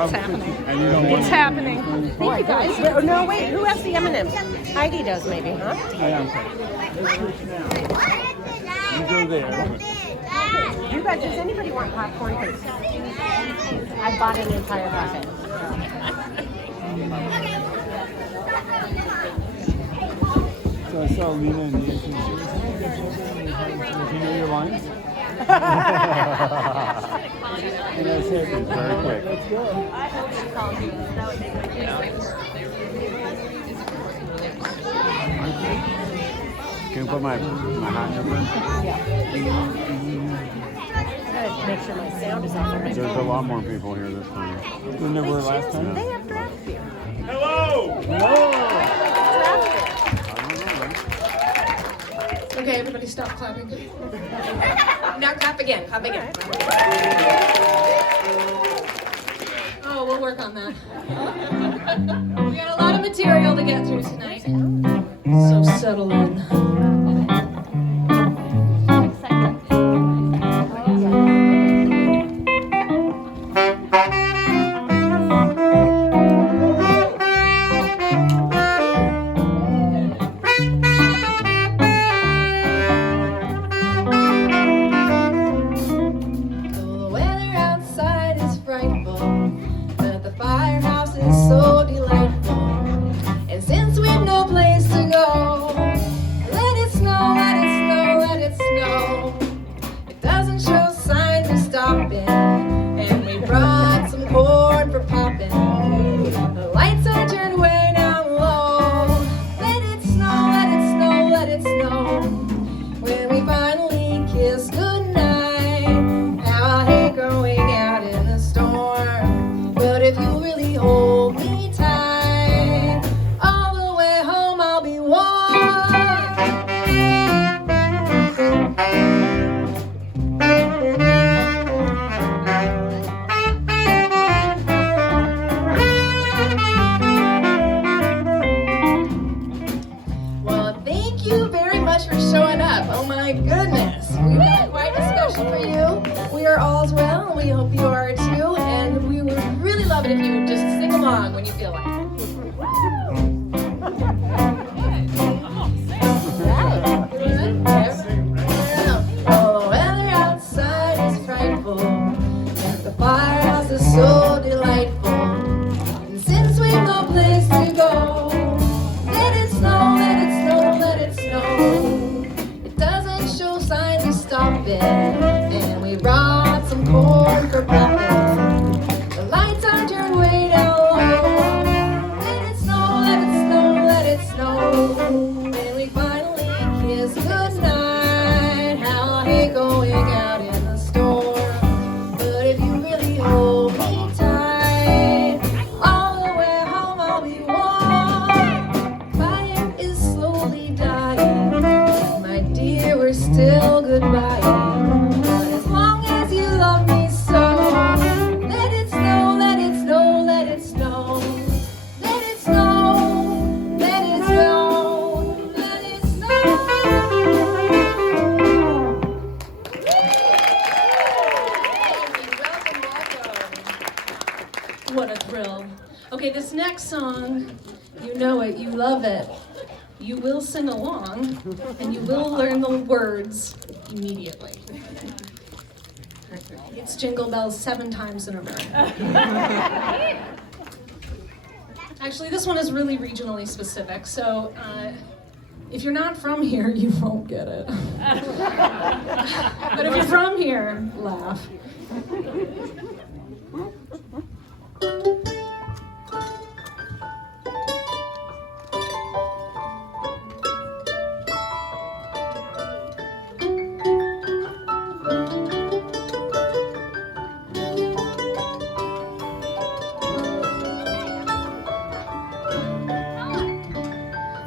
It's happening. And you don't want It's happening. Thank you guys. No, wait. Who has the M&Ms? Heidi does, maybe, huh? I am. You go there. You guys, does anybody want popcorn? Because I bought an entire bucket. So I saw Lena and Davidson. Did you know your lines? And I said, very quick. Let's go. Can you put my hand number? Yeah. I gotta make sure my sound is off. There's a lot more people here this time than there were last time. They have draft beer. Hello! Hello! Okay, everybody stop clapping. Now clap again, clap again. Oh, we'll work on that. We got a lot of material to get through tonight. So settle in. Firehouse is so delightful, and since we've no place to go, let it snow, let it snow, let it snow. It doesn't show signs of stopping, and we brought some corn for popping. The lights are turned way down low. Let it snow, let it snow, let it snow. When we finally kiss goodnight, how I hate going out in the storm. But if you really hold me tight, all the way home I'll be warm. Well, thank you very much for showing up. Oh my goodness, we've got quite a special for you. We are Allswell, and we hope you are too. And we would really love it if you would just sing along when you feel like it. Oh, the weather outside is frightful, and the firehouse is so delightful. And since we've no place to go, let it snow, let it snow, let it snow. It doesn't show signs of stopping, and we brought some corn for popping. The lights are turned way down low. Let it snow, let it snow, let it snow. When we finally kiss goodnight, how I hate going out in the storm. But if you really hold me tight, all the way home I'll be warm. Fire is slowly dying, my dear, we're still goodbye. But as long as you love me so, let it snow, let it snow, let it snow. Let it snow, let it snow, let it snow. Welcome, welcome. What a thrill. Okay, this next song, you know it, you love it. You will sing along, and you will learn the words immediately. It's Jingle Bells 7 times in a row. Actually, this one is really regionally specific, so if you're not from here, you won't get it. But if you're from here, laugh.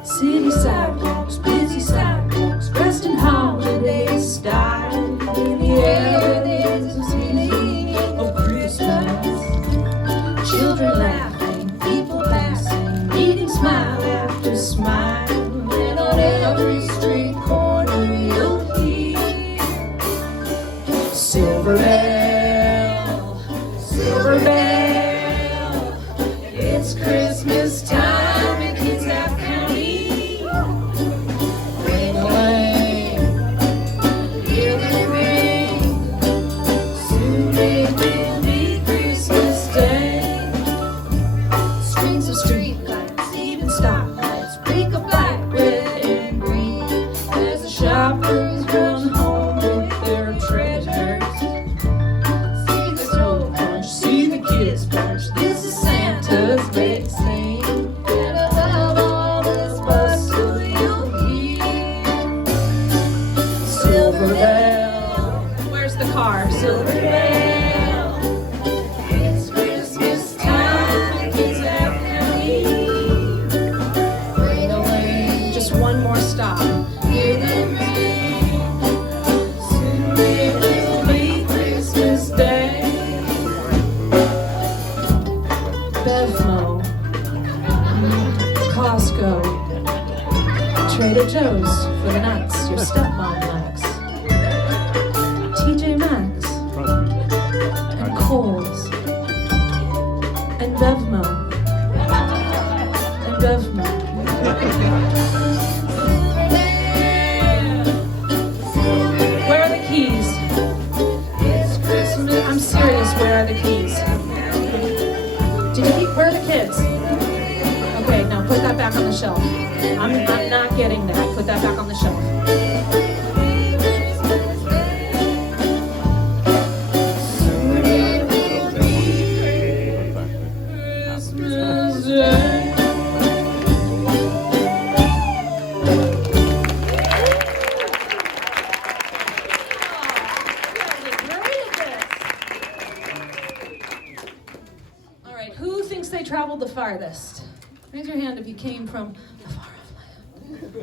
City sidewalks, busy sidewalks, dressed in holiday style. In the air there's a feeling of Christmas. Children laughing, people passing, meeting smile after smile. And on every street corner you'll hear Silver Bell, Silver Bell. This is Santa's big sleigh, and above all this bustle you'll hear silver bell. Where's the car? Silver bell. It's Christmas time, kids have their leave. Fade away, Just one more stop. hear them ring. Soon it will be Christmas Day. Bevmo, Costco, Trader Joe's for the nuts your stepmom likes, TJ Maxx, Trust me. and Kohl's, and Bevmo, and Bevmo. Where are the keys? It's Christmas. I'm serious, where are the keys? Did you keep, where are the kids? Okay, now put that back on the shelf. I'm not getting that. Put that back on the shelf. Soon it will be Christmas Day. All right, who thinks they traveled the farthest? Raise your hand if you came from a far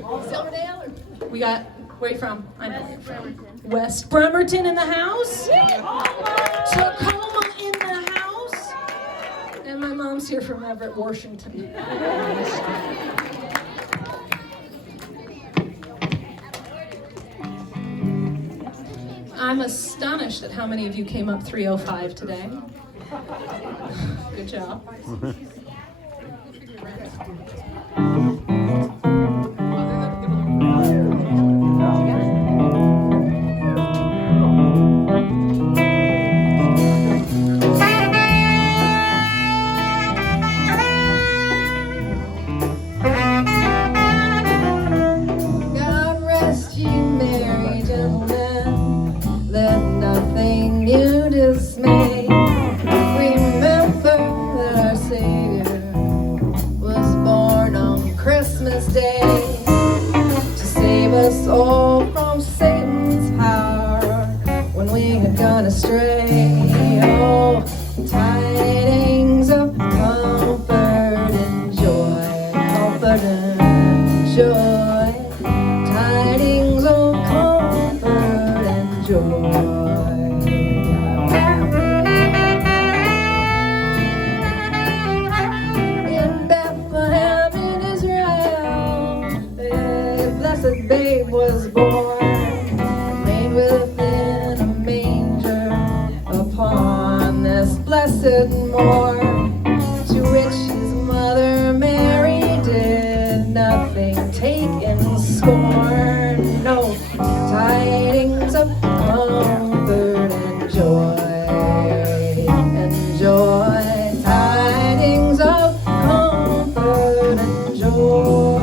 off land. Silverdale or We got, where are you from? I know where you're from. West Bremerton in the house. Tacoma in the house. And my mom's here from Everett, Washington. I'm astonished at how many of you came up 305 today. Good job. God rest ye merry gentlemen, let nothing you dismay. Remember that our Savior was born on Christmas Day to save us all from Satan's power when we had gone astray. Oh, tidings of comfort and joy, comfort and joy, tidings of comfort and joy. In Bethlehem in Israel, a blessed babe was born, made within a manger upon this blessed morn, to which his mother Mary did nothing take in scorn. No, tidings of comfort and joy, tidings of comfort and joy.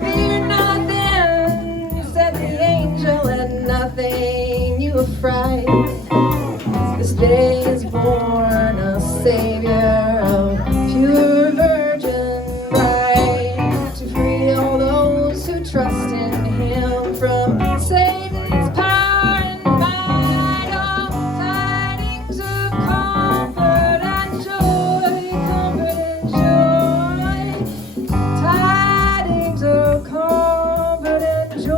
Fear not then, said the angel, and nothing you affright. This day is born a Savior of pure virgin bride, to free all those who trust in Him from Satan's power and might. Oh, tidings of comfort and joy, tidings of comfort and joy.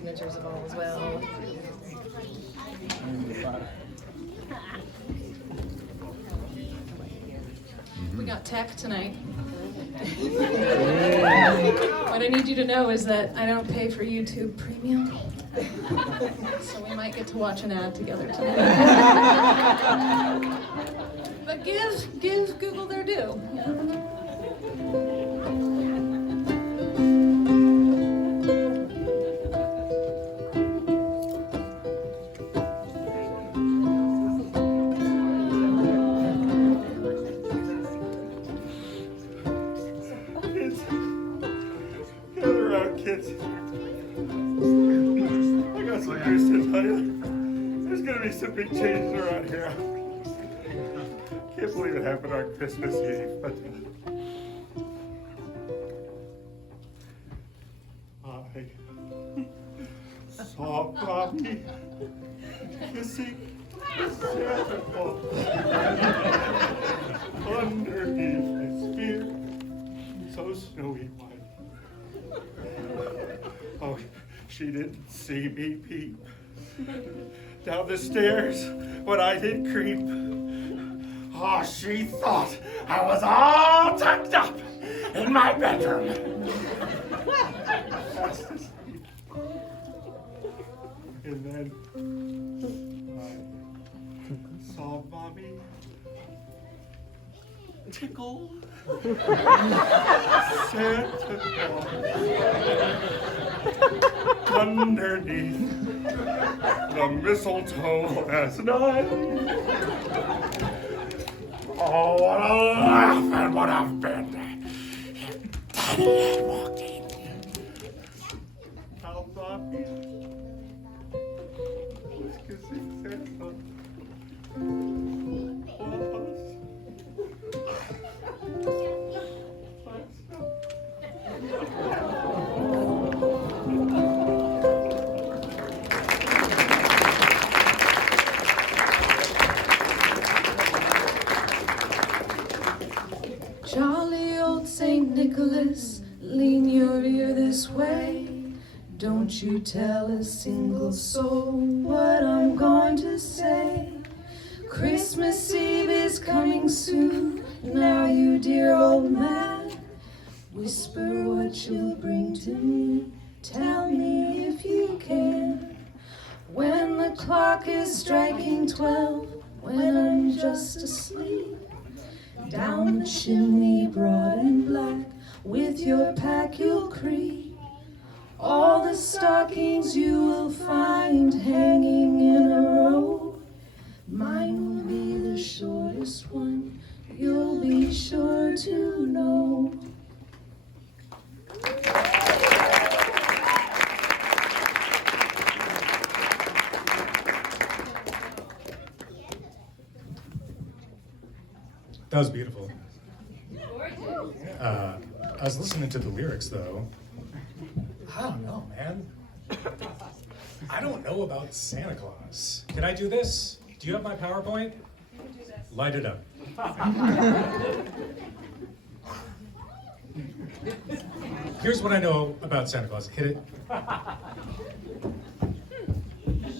signatures of Allswell. We got tech tonight. What I need you to know is that I don't pay for YouTube Premium. So we might get to watch an ad together tonight. But give Google their due. You know? Kids, I got some news to tell you. There's gonna be some big changes around here. Can't believe it happened on Christmas Eve, but I saw Bobby kissing Santa Claus underneath his beard, so snowy white. Oh, she didn't see me peep down the stairs when I did creep. Oh, she thought I was all tucked up in my bedroom. Fast asleep. And then I saw Mommy tickle Santa Claus underneath the mistletoe last night. Oh, what a laugh and what a bend if Daddy had walked in. How Bobby was kissing Santa Claus. Jolly old St. Nicholas, lean your ear this way. Don't you tell a single soul what I'm going to say. Christmas Eve is coming soon, now you dear old man. Whisper what you'll bring to me, tell me if you can. When the clock is striking 12, when I'm just asleep, down the chimney broad and black, with your pack you'll creep. All the stockings you will find hanging in a row. Mine will be the shortest one, you'll be sure to know. That was beautiful. I was listening to the lyrics though. I don't know, man. I don't know about Santa Claus. Can I do this? Do you have my PowerPoint? Light it up. Here's what I know about Santa Claus. Hit it.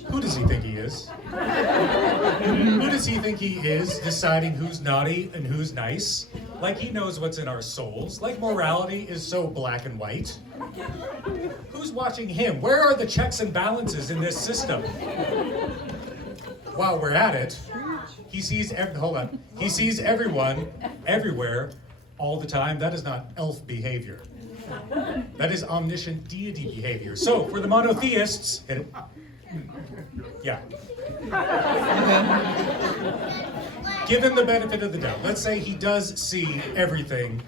Who does he think he is? Who does he think he is, deciding who's naughty and who's nice? Like he knows what's in our souls. Like morality is so black and white. Who's watching him? Where are the checks and balances in this system? While we're at it, he sees he sees everyone, everywhere, all the time. That is not elf behavior. That is omniscient deity behavior. So, for the monotheists, hit it. Yeah. Give him the benefit of the doubt. Let's say he does see everything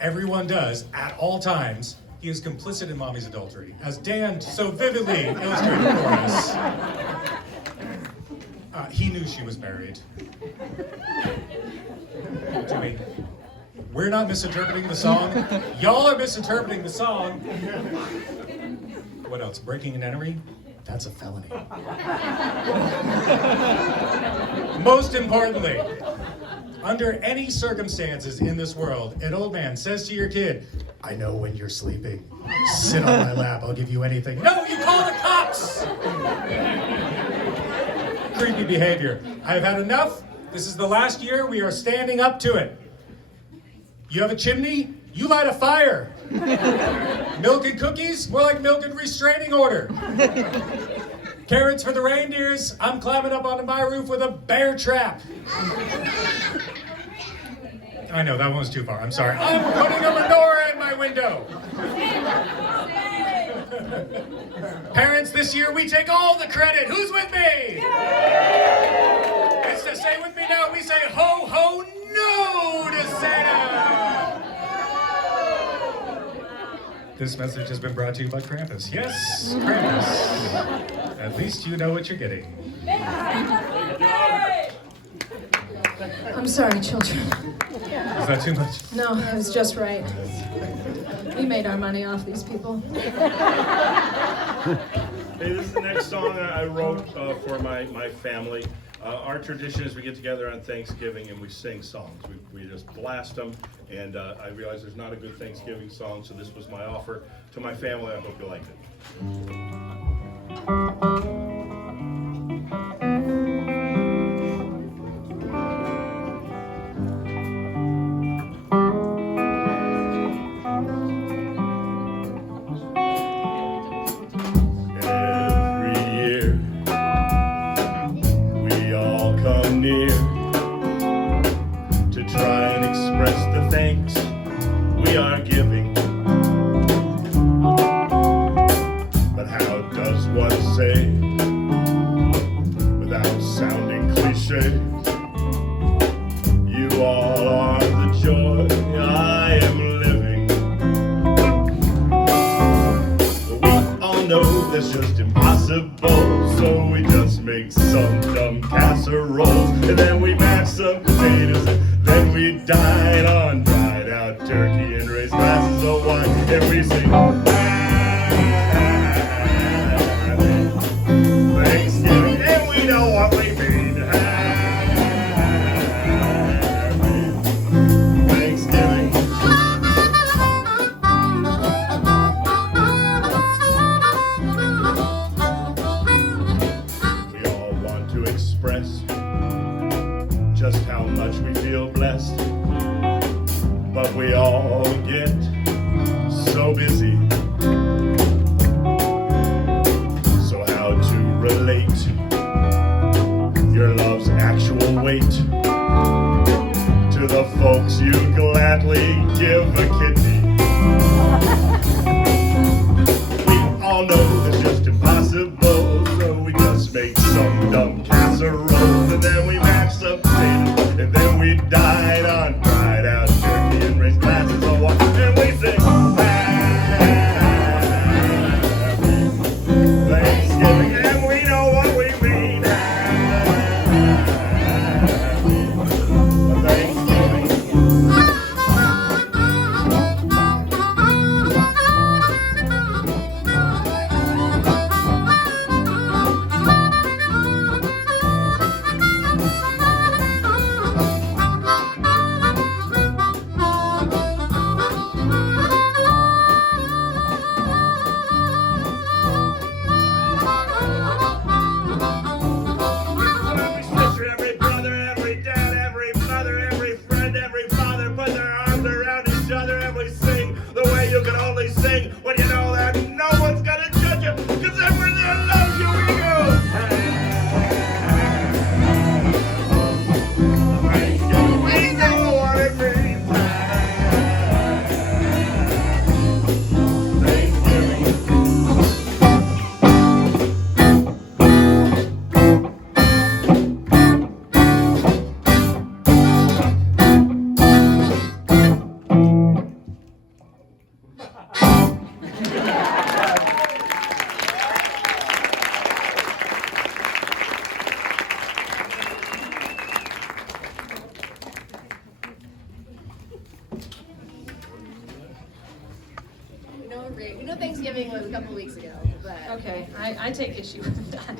everyone does at all times. He is complicit in mommy's adultery, as Dan so vividly illustrated for us. He knew she was married. We're not misinterpreting the song. Y'all are misinterpreting the song. What else? Breaking and entering? That's a felony. Most importantly, Under any circumstances in this world, an old man says to your kid, I know when you're sleeping. Sit on my lap, I'll give you anything. No, you call the cops! Creepy behavior. I've had enough. This is the last year. We are standing up to it. You have a chimney? You light a fire. Milk and cookies? More like milk and restraining order. Carrots for the reindeers? I'm climbing up onto my roof with a bear trap. I know, that one was too far. I'm sorry. I'm putting a menorah in my window. Parents, this year we take all the credit. Who's with me? It's to say with me now, we say ho, ho, no to Santa. This message has been brought to you by Krampus. Yes, Krampus. At least you know what you're getting. I'm sorry, children. Is that too much? No, it was just right. We made our money off these people. Hey, this is the next song I wrote for my family. Our tradition is we get together on Thanksgiving and we sing songs. We just blast them, and I realize there's not a good Thanksgiving song, so this was my offer to my family. I hope you liked it. We know Thanksgiving was a couple weeks ago, but Okay, I take issue with that.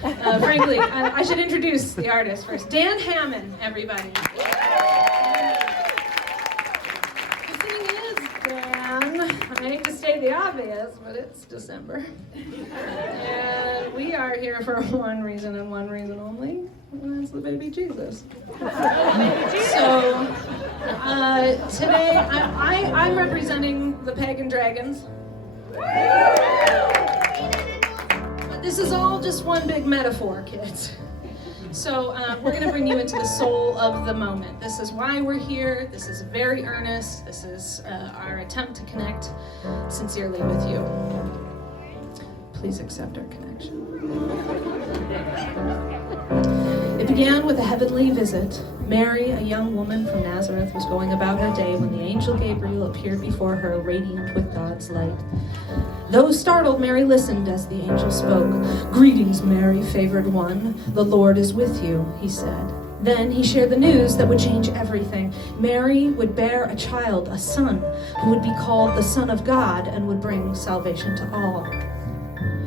Frankly, I should introduce the artist first. Dan Hamman, everybody. The thing is, Dan, I hate to state the obvious, but it's December. And we are here for one reason and one reason only, and that's the baby Jesus. So, today I'm representing the pagan dragons. But this is all just one big metaphor, kids. So we're going to bring you into the soul of the moment. This is why we're here. This is very earnest. This is our attempt to connect sincerely with you. Please accept our connection. It began with a heavenly visit. Mary, a young woman from Nazareth, was going about her day when the angel Gabriel appeared before her, radiant with God's light. Though startled, Mary listened as the angel spoke. "Greetings, Mary, favored one. The Lord is with you," he said. Then he shared the news that would change everything. Mary would bear a child, a son, who would be called the Son of God and would bring salvation to all.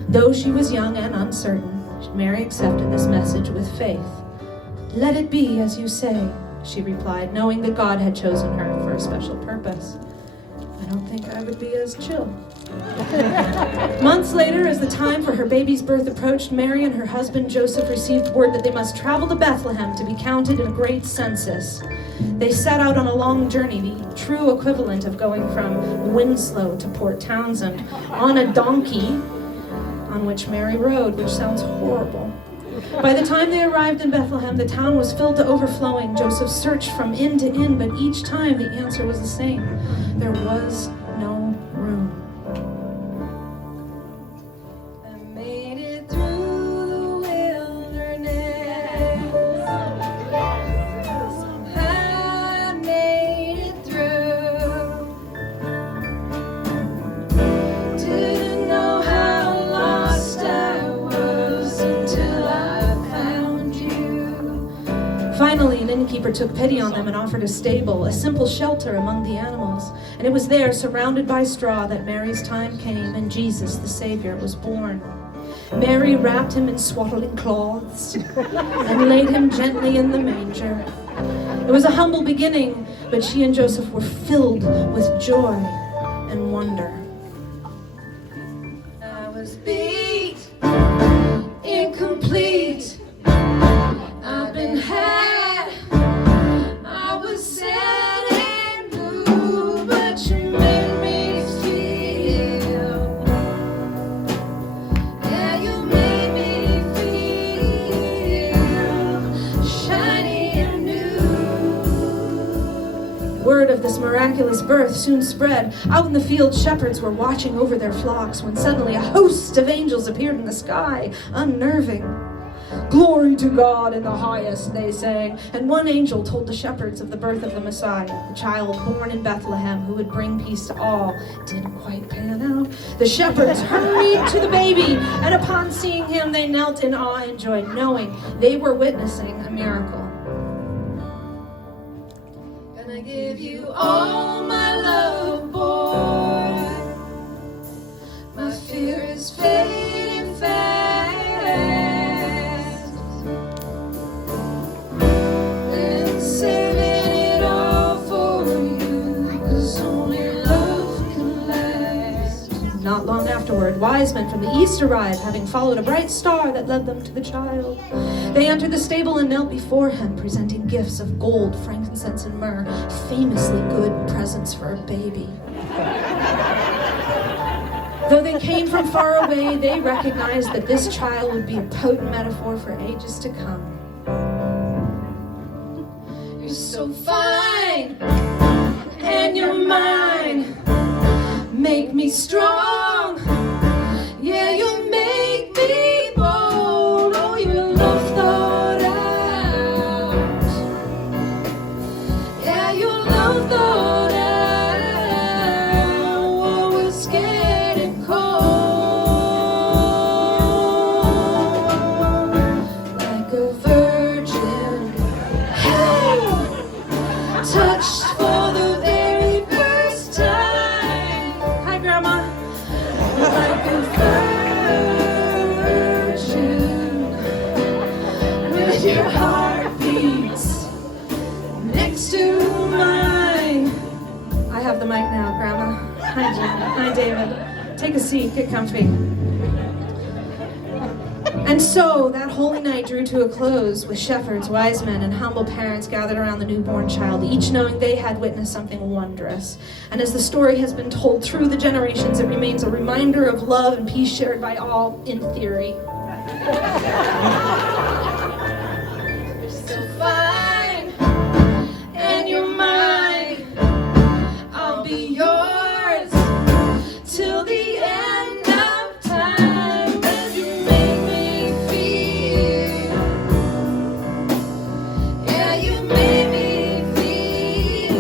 Though she was young and uncertain, Mary accepted this message with faith. "Let it be as you say," she replied, knowing that God had chosen her for a special purpose. I don't think I would be as chill. Months later, as the time for her baby's birth approached, Mary and her husband Joseph received word that they must travel to Bethlehem to be counted in a great census. They set out on a long journey, the true equivalent of going from Winslow to Port Townsend, on a donkey, on which Mary rode, which sounds horrible. By the time they arrived in Bethlehem, the town was filled to overflowing. Joseph searched from inn to inn, but each time the answer was the same. There was no room. I made it through the wilderness. I made it through. Didn't know how lost I was until I found you. Finally, an innkeeper took pity on them and offered a stable, a simple shelter among the animals. And it was there, surrounded by straw, that Mary's time came and Jesus, the Savior, was born. Mary wrapped him in swaddling cloths and laid him gently in the manger. It was a humble beginning, but she and Joseph were filled with joy and wonder. I was beat, incomplete. I've been had. I was sad and blue, but you made me feel. Yeah, you made me feel shiny and new. Word of this miraculous birth soon spread. Out in the field, shepherds were watching over their flocks when suddenly a host of angels appeared in the sky, unnerving. "Glory to God in the highest," they sang. And one angel told the shepherds of the birth of the Messiah, the child born in Bethlehem who would bring peace to all. Didn't quite pan out. The shepherds hurried to the baby, and upon seeing him, they knelt in awe and joy, knowing they were witnessing a miracle. Gonna give you all my love, boy. My fear is fading fast. Been saving it all for you, 'cause only love can last. Not long afterward, wise men from the east arrived, having followed a bright star that led them to the child. They entered the stable and knelt before him, presenting gifts of gold, frankincense, and myrrh, famously good presents for a baby. Though they came from far away, they recognized that this child would be a potent metaphor for ages to come. You're so fine, and you're mine. Make me strong. Yeah, you make me bold. Oh, your love thought out. Yeah, your love thought out. Oh, we're scared and cold. Like a virgin. Hey! Touched for the very first time. Hi, Grandma. Like a virgin. your heart beats next to mine. I have the mic now, Grandma. Hi, Jimmy. Hi, David. Take a seat. Get comfy. And so that holy night drew to a close with shepherds, wise men, and humble parents gathered around the newborn child, each knowing they had witnessed something wondrous. And as the story has been told through the generations, it remains a reminder of love and peace shared by all in theory. You're so fine, and you're mine. I'll be yours till the end of time. And you make me feel, yeah, you make me feel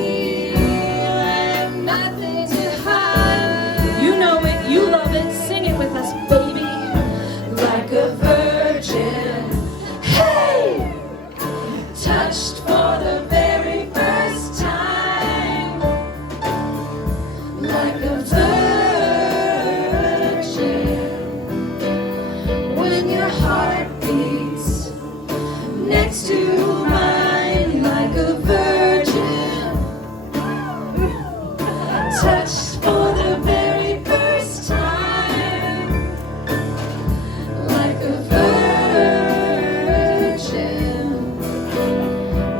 I have nothing to hide. You know it, you love it, sing it with us, baby. Like a virgin, hey, touched for the very first time. Like a virgin, when your heart beats next to mine. Like a virgin, touched for the very first time. Like a virgin,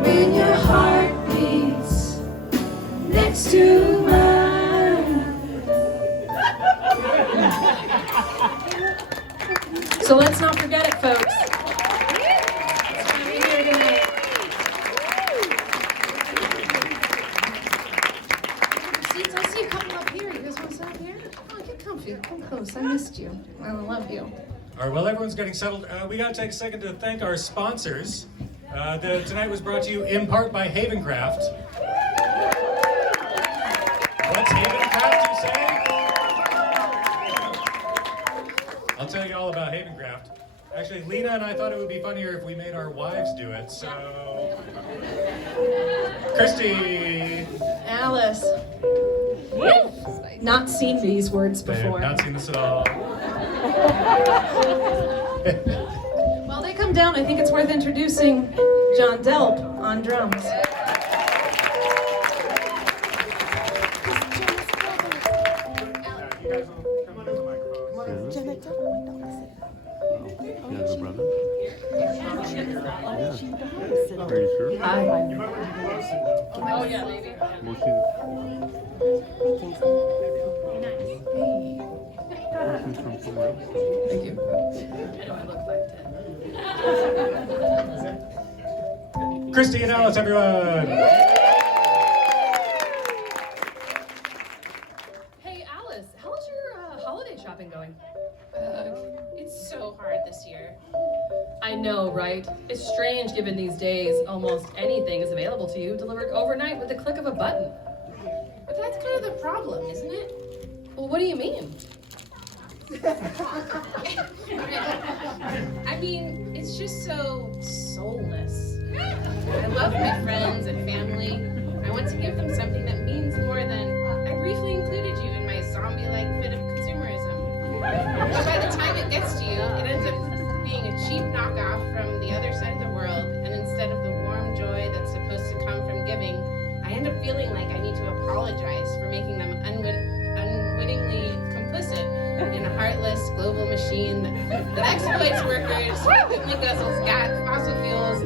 when your heart beats next to mine. So let's not forget it, folks. It's gonna be here tonight. Seats, I see a couple up here. You guys want to sit up here? Oh, get comfy. Come close. I missed you. I love you. All right, while everyone's getting settled, we got to take a second to thank our sponsors. Tonight was brought to you in part by Havencraft. What's Havencraft, you say? I'll tell you all about Havencraft. Actually, Lena and I thought it would be funnier if we made our wives do it, so... Christy! Alice. Not seen these words I have before. not seen this at all. While they come down, I think it's worth introducing John Delp on drums. You guys will come under the microphone. You have a brother? Yeah. Are you sure? You might want to be close and... Oh yeah, maybe. Well, she's from somewhere else. Thank you. Christy and Alice, everyone! Hey Alice, how's your holiday shopping going? It's so hard this year. I know, right? It's strange given these days almost anything is available to you delivered overnight with the click of a button. But that's kind of the problem, isn't it? Well, what do you mean? I mean, it's just so soulless. I love my friends and family. I want to give them something that means more than I briefly included you in my zombie-like fit of consumerism. But by the time it gets to you, it ends up being a cheap knockoff from the other side of the world, and instead of the warm joy that's supposed to come from giving, I end up feeling like I need to apologize for making them unwittingly complicit in a heartless global machine that exploits workers, frequently guzzles fossil fuels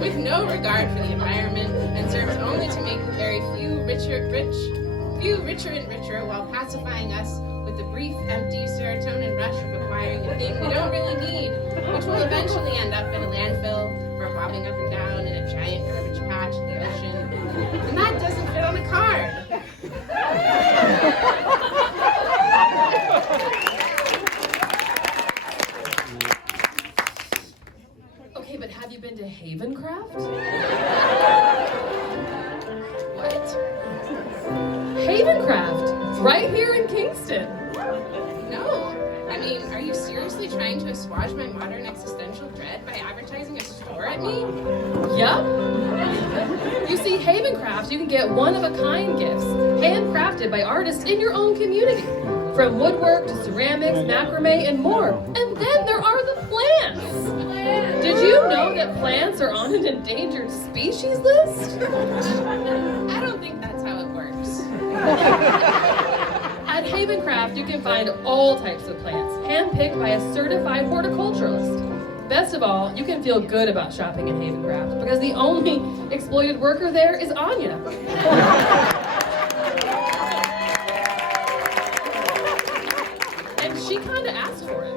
with no regard for the environment, and serves only to make the very few richer and richer, while pacifying us with the brief, empty serotonin rush of acquiring a thing we don't really need, which will eventually end up in a landfill or bobbing up and down in a giant garbage patch in the ocean. And that doesn't fit on a card. Okay, but have you been to Havencraft? What? Havencraft, right here in Kingston. No. I mean, are you seriously trying to assuage my modern existential dread by advertising a store at me? Yup. You see, Havencraft, you can get one-of-a-kind gifts, handcrafted by artists in your own community. From woodwork to ceramics, macrame, and more. And then there are the plants. Did that plants are on an endangered species list? I don't think that's how it works. At Havencraft, you can find all types of plants, handpicked by a certified horticulturalist. Best of all, you can feel good about shopping at Havencraft because the only exploited worker there is Anja. And she kind of asked for it.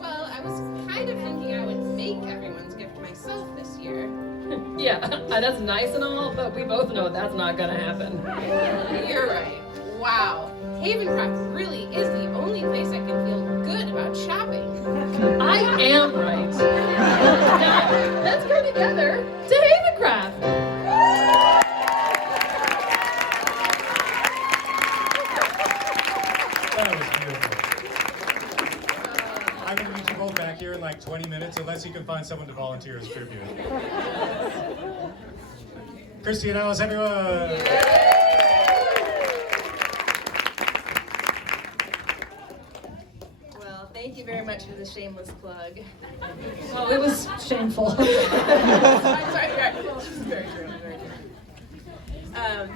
Well, I was kind of thinking I would make everyone's gift myself this year. Yeah, that's nice and all, but we both know that's not gonna happen. You're right. Wow. Havencraft really is the only place I can feel good about shopping. I am right. Now, let's go together to Havencraft. That was beautiful. I'm going to meet you both back here in like 20 minutes unless you can find someone to volunteer as tribute. Christy and Alice, everyone! Well, thank you very much for the shameless plug. Oh, it was shameful. I'm sorry, very true, very true.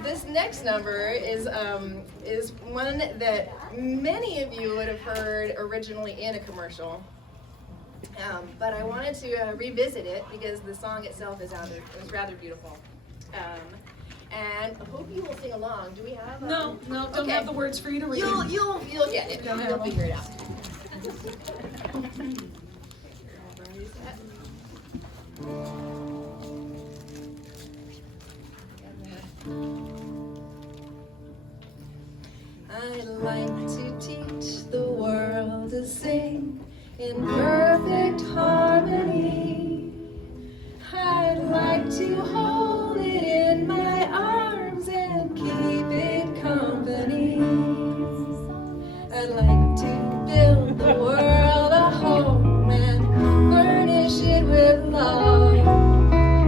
This next number is one that many of you would have heard originally in a commercial. But I wanted to revisit it because the song itself is rather beautiful. And I hope you will sing along. Do we have? No, don't Okay. have the words for you to read. You'll get it. You'll figure it out. I'd like to teach the world to sing in perfect harmony. I'd like to hold it in my arms and keep it company. I'd like to build the world a home and furnish it with love.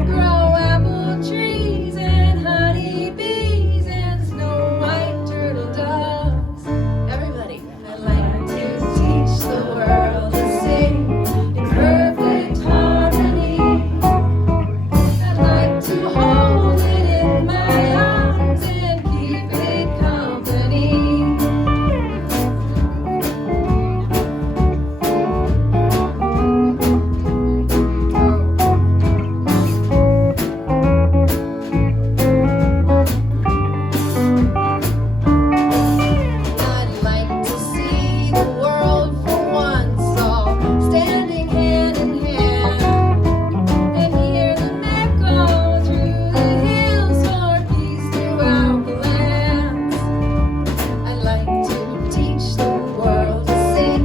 Grow apple trees and honey bees and snow white turtle doves. Everybody, I'd like to teach the world to sing in perfect harmony. I'd like to hold it in my arms and keep it company. I'd like to see the world for once all standing hand in hand and hear them echo through the hills for peace throughout the lands. I'd like to teach the world to sing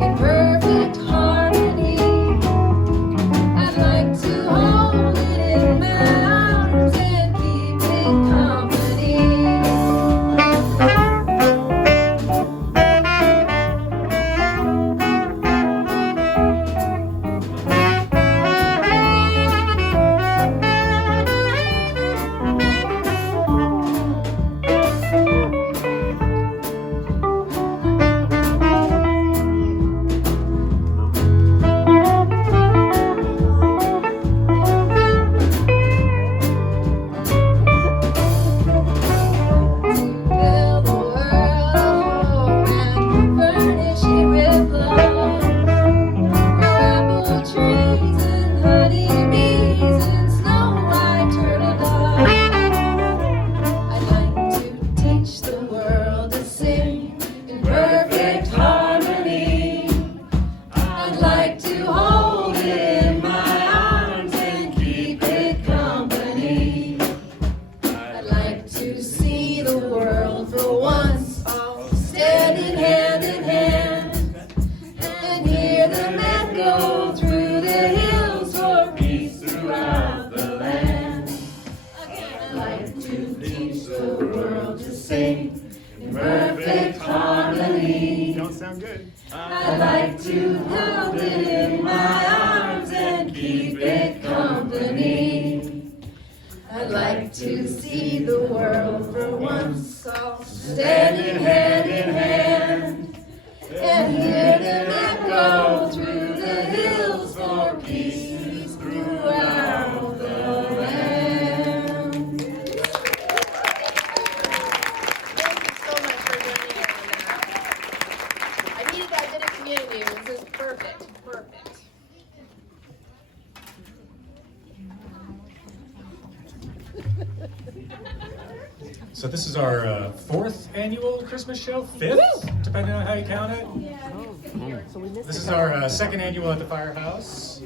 in perfect harmony. I'd like to hold it in my arms and keep it company. Build the world a home and furnish it with love. Grow apple trees and honey bees and snow white turtle doves. I'd like to teach the world to sing in perfect harmony. I'd like to hold it in my arms and keep it company. I'd like to see the world for once all standing hand in hand and hear them echo through the hills for peace throughout the land. Again, I'd like to teach the world to sing in perfect harmony. Don't sound good. I'd like to hold it in my arms and keep it company. I'd like to see the world for once all standing hand in hand and hear them echo through the hills for peace throughout the land. Thank you so much for joining me on that. I needed that bit of community. This is perfect. Perfect. So this is our fourth annual Christmas show, fifth, depending on how you count it. This is our second annual at the Firehouse.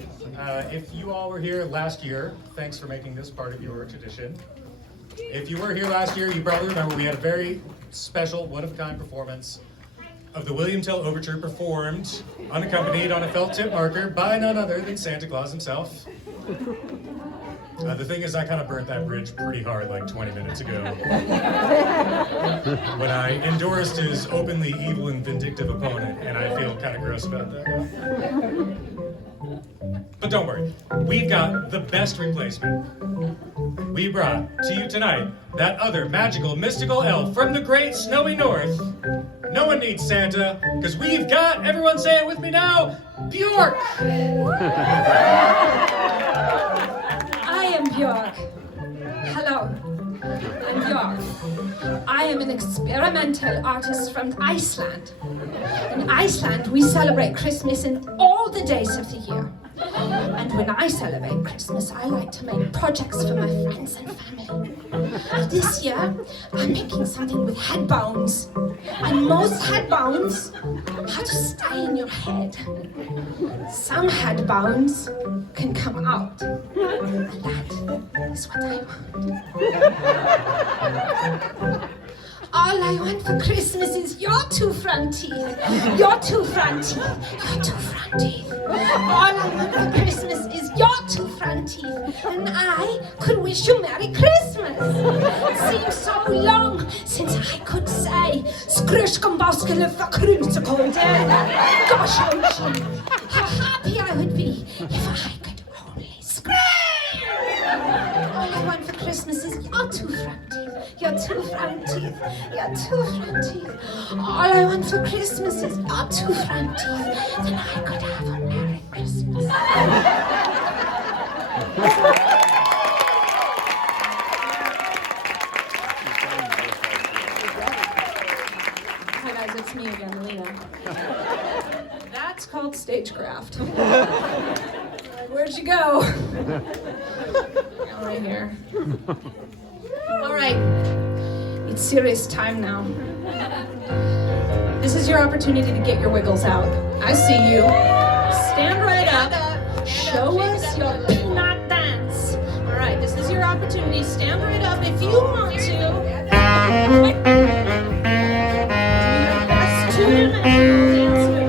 If you all were here last year, thanks for making this part of your tradition. If you were here last year, you probably remember we had a very special, one-of-a-kind performance of the William Tell Overture performed, unaccompanied on a felt tip marker by none other than Santa Claus himself. The thing is, I kind of burnt that bridge pretty hard like 20 minutes ago when I endorsed his openly evil and vindictive opponent, and I feel kind of gross about that now. But don't worry, we've got the best replacement. We brought to you tonight that other magical, mystical elf from the great snowy north. No one needs Santa, because we've got, everyone say it with me now, Bjork! I am Bjork. Hello, I'm Bjork. I am an experimental artist from Iceland. In Iceland, we celebrate Christmas in all the days of the year. And when I celebrate Christmas, I like to make projects for my friends and family. This year, I'm making something with head bones. And most head bones have to stay in your head. Some head bones can come out. And that is what I want. All I want for Christmas is your two front teeth. Your two front teeth. Your two front teeth. All I want for Christmas is your two front teeth. And I could wish you Merry Christmas. It seems so long since I could say Skrishkamboskele Fakrunsakode. Gosh, oh gee, how happy I would be if I could only scream. All I want for Christmas is your two front teeth. Your two front teeth, your two front teeth. All I want for Christmas is your two front teeth. Then I could have a Merry Christmas. Hi guys, it's me again, Lena. That's called stagecraft. Where'd you go? Right here. All right, it's serious time now. This is your opportunity to get your wiggles out. I see you. Stand right up. Show us your peanut dance. All right, this is your opportunity. Stand right up if you want to. Do your best two-dimensional dance move.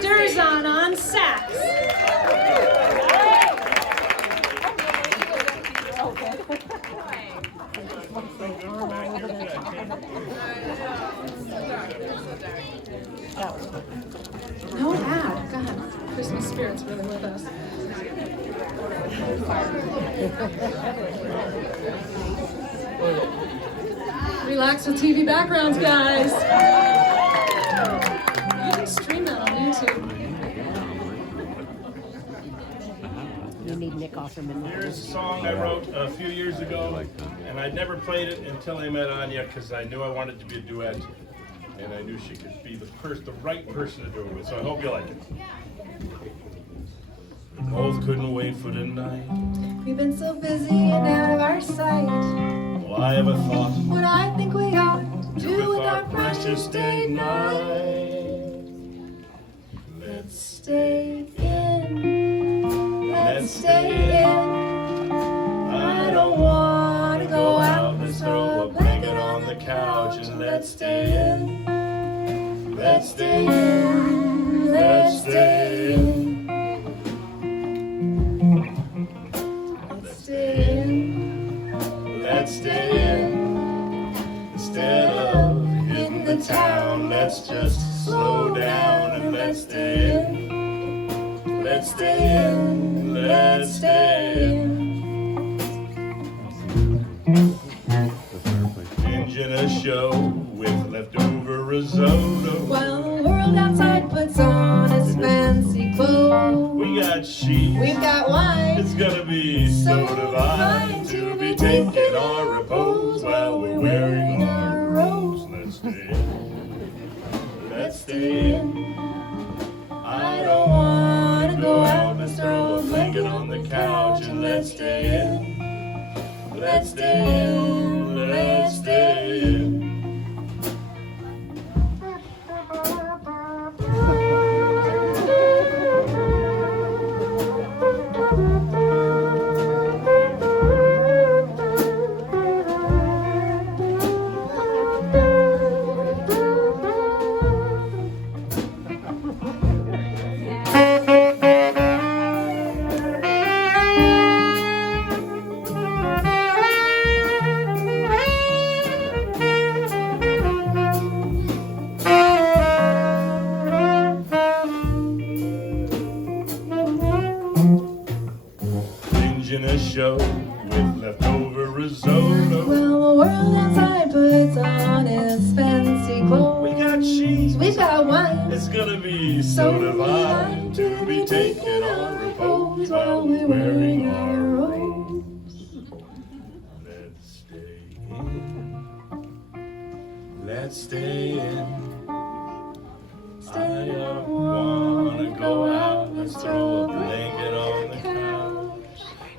Derzon on sax. No ad. God, Christmas spirit's really with us. Relax with TV backgrounds, guys. You can stream that on YouTube. You need Nick Offerman. Here's a song I wrote a few years ago, and I'd never played it until I met Anja, because I knew I wanted it to be a duet, and I knew she could be the right person to do it with, so I hope you like it. We both couldn't wait for the night. We've been so busy and out of our sight. Well, I have a thought. What I think we ought to do with our precious date night. Let's stay in. Let's stay in. I don't want to go out. Let's throw a blanket on the couch and let's stay in. Let's stay in. Let's stay in. Let's stay in. Let's stay in. Instead of hitting the town, let's just slow down and let's stay in. Let's stay in. Let's stay in. Engine a show with leftover risotto. While the world outside puts on its fancy clothes. We got sheets. We've got wine. It's gonna be so divine to be taking our repose while we're wearing our robes. Let's stay in. Let's stay in. I don't want to go out. Let's throw a blanket on the couch and let's stay in. Let's stay in. Let's stay in. In a show with leftover risotto. Well, the world outside puts on its fancy clothes. We got sheets. We've got wine. It's gonna be so divine to be taking our repose while we're wearing our robes. Let's stay in. Let's stay in. I don't wanna go out. Let's throw a blanket on the couch.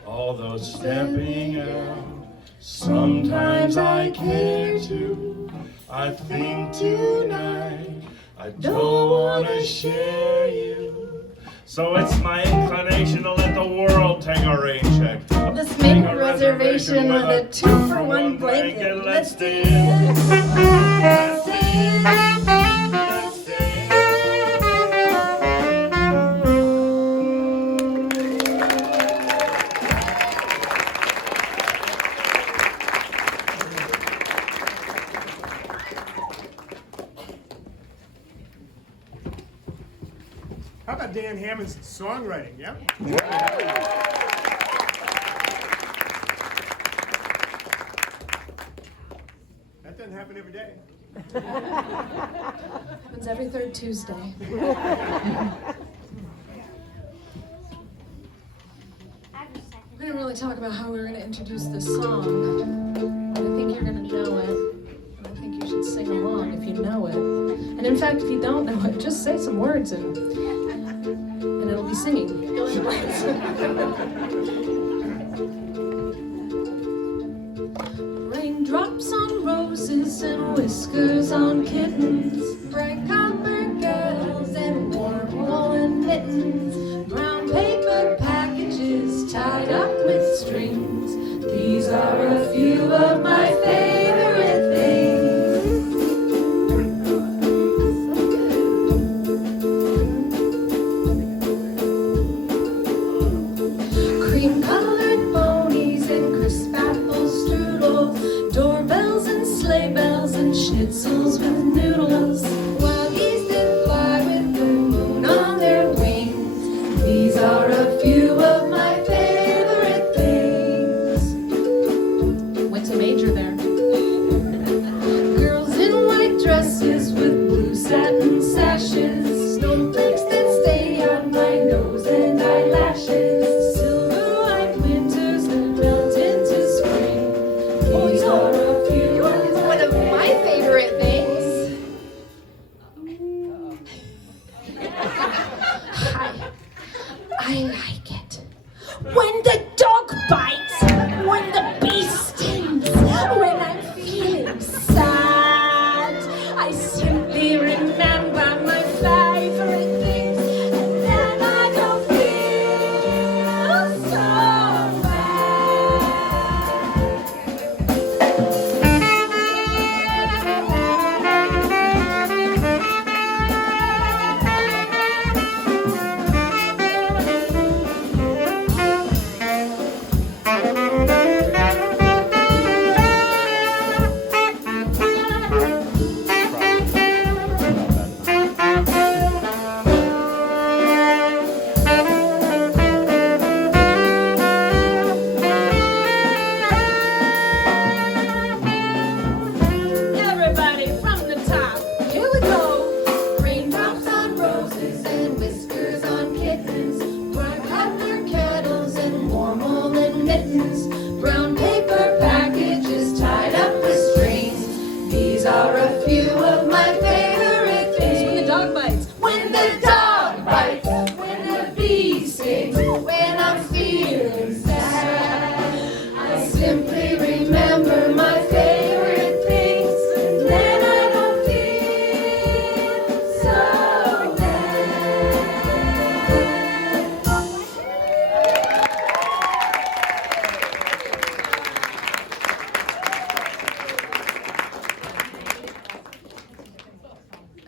Although stepping out, sometimes I care to. I think tonight I don't want to share you. So it's my inclination to let the world take a rain check. Let's make a reservation with a 2-for-1 blanket. Let's stay in. Let's stay in. Let's stay in. How about Dan Hammon's songwriting? Yeah? That doesn't happen every day. Happens every third Tuesday. We didn't really talk about how we were going to introduce this song, but I think you're going to know it. And I think you should sing along if you know it. And in fact, if you don't know it, just say some words and it'll be singing. Raindrops on roses and whiskers on kittens, Bright copper girls and warm woolen mittens, brown paper packages tied up with strings. These are a few of my favorite things. Cream I simply remember my favorite things, and then I don't feel so everybody from the top. Here we go. Raindrops on roses and whiskers on kittens. Bright copper kettles and warm woolen mittens. Brown paper packages tied up with strings. These are a few of my favorite things. When the dog bites. When the dog bites. When the bee stings. When I'm feeling sad. I simply remember my favorite things. And then I don't feel so bad.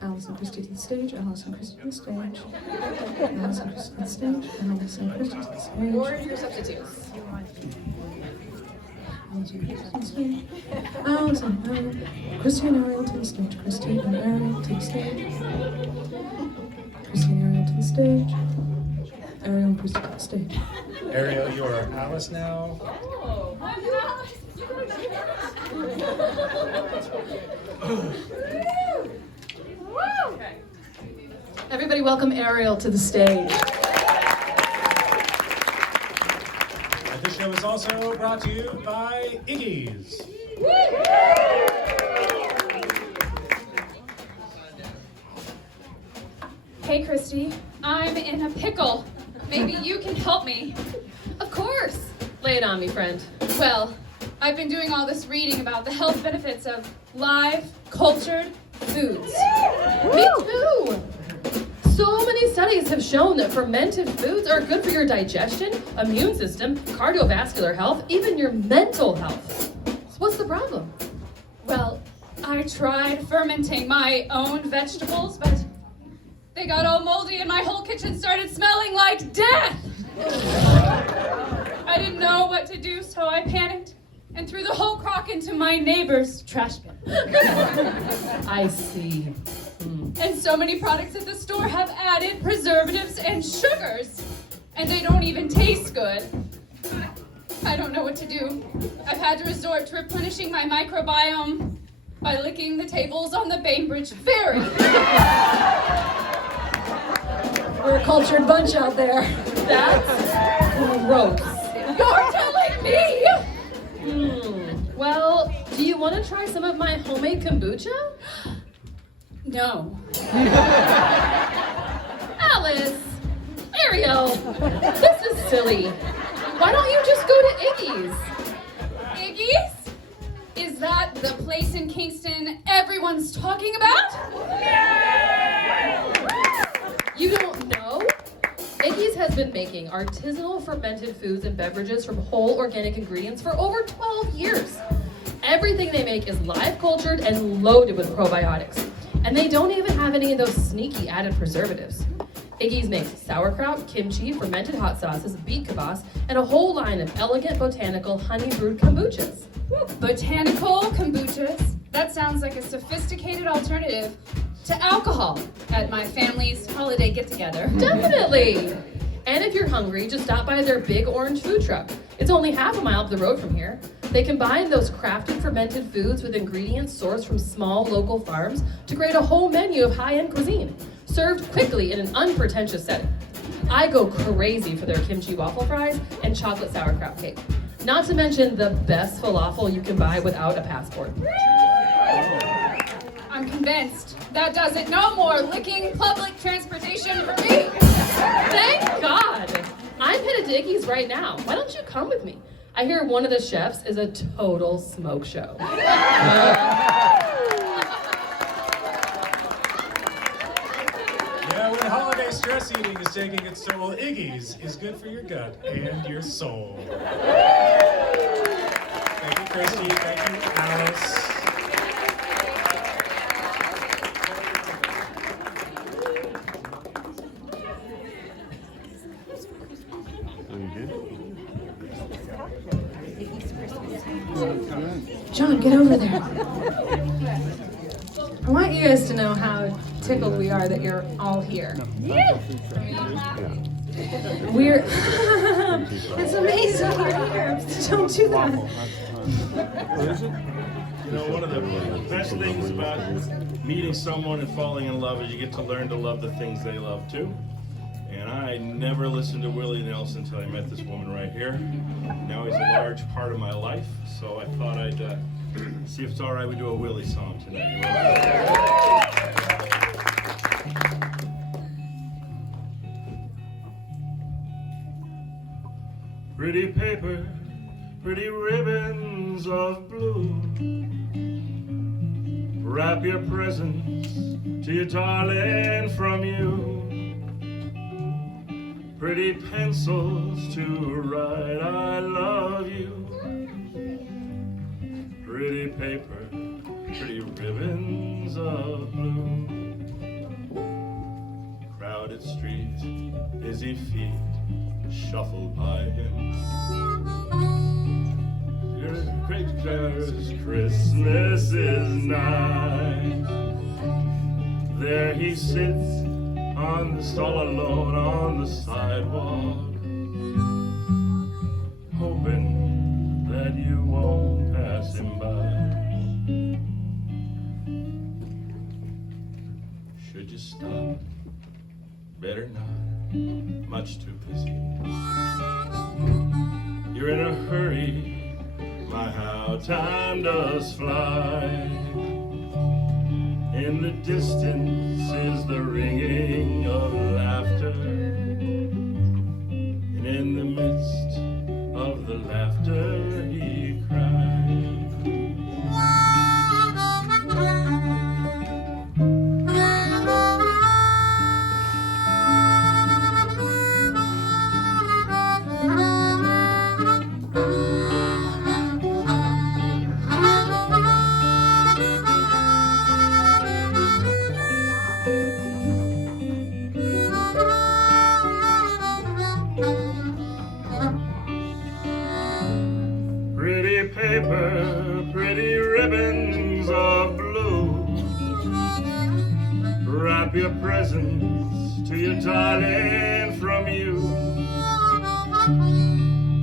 Allison Christie to the stage, Allison Christie to the stage. Allison Christie to the stage, Allison Christie to the stage. Or your substitutes. Allison Christie to the stage. Allison, Christie and Ariel to the stage, Christie and Ariel to the stage. Christie and Ariel to the stage. Ariel and Christie to the stage. Ariel, you are Alice now. Oh, I'm Alice. Okay. Everybody welcome Ariel to the stage. And this show is also brought to you by Iggy's. Hey, Christy, I'm in a pickle. Maybe you can help me. Of course. Lay it on me, friend. Well, I've been doing all this reading about the health benefits of live, cultured foods. Me too. So many studies have shown that fermented foods are good for your digestion, immune system, cardiovascular health, even your mental health. So what's the problem? Well, I tried fermenting my own vegetables, but they got all moldy and my whole kitchen started smelling like death. I didn't know what to do, so I panicked and threw the whole crock into my neighbor's trash bin. I see. And so many products at the store have added preservatives and sugars, and they don't even taste good. I don't know what to do. I've had to resort to replenishing my microbiome by licking the tables on the Bainbridge Ferry. We're a cultured bunch out there. That's gross. You're telling me? Well, do you want to try some of my homemade kombucha? No. Alice! Ariel! This is silly. Why don't you just go to Iggy's? Iggy's? Is that the place in Kingston everyone's talking about? You don't know? Iggy's has been making artisanal fermented foods and beverages from whole organic ingredients for over 12 years. Everything they make is live cultured and loaded with probiotics. And they don't even have any of those sneaky added preservatives. Iggy's makes sauerkraut, kimchi, fermented hot sauces, beet kvass, and a whole line of elegant botanical honey-brewed kombuchas. Botanical kombuchas? That sounds like a sophisticated alternative to alcohol at my family's holiday get-together. Definitely! And if you're hungry, just stop by their big orange food truck. It's only half a mile up the road from here. They combine those crafted fermented foods with ingredients sourced from small local farms to create a whole menu of high-end cuisine, served quickly in an unpretentious setting. I go crazy for their kimchi waffle fries and chocolate sauerkraut cake. Not to mention the best falafel you can buy without a passport. I'm convinced. That does it. No more licking public transportation for me. Thank God! I'm headed to Iggy's right now. Why don't you come with me? I hear one of the chefs is a total smoke show. Yeah, when holiday stress eating is taking its toll, Iggy's is good for your gut and your soul. Thank you, Christy. Thank you, Alice. John, get over there. I want you guys to know how tickled we are that you're all here. We're it's amazing you're here. Don't do that. You know, one of the best things about meeting someone and falling in love is you get to learn to love the things they love too. And I never listened to Willie Nelson until I met this woman right here. Now he's a large part of my life, so I thought I'd see if it's all right we do a Willie song tonight. Pretty paper, pretty ribbons of blue. Wrap your presents to your darling from you. Pretty pencils to write I love you. Pretty paper, pretty ribbons of blue. Crowded streets, busy feet shuffle by him. Great Christmas is nigh. There he sits on the stall alone on the sidewalk, hoping that you won't pass him by. Should you stop? Better not, much too busy. You're in a hurry, my how time does fly. In the distance is the ringing of laughter, and in the midst of the laughter he cried. Pretty ribbons of blue. Wrap your presents to your darling from you.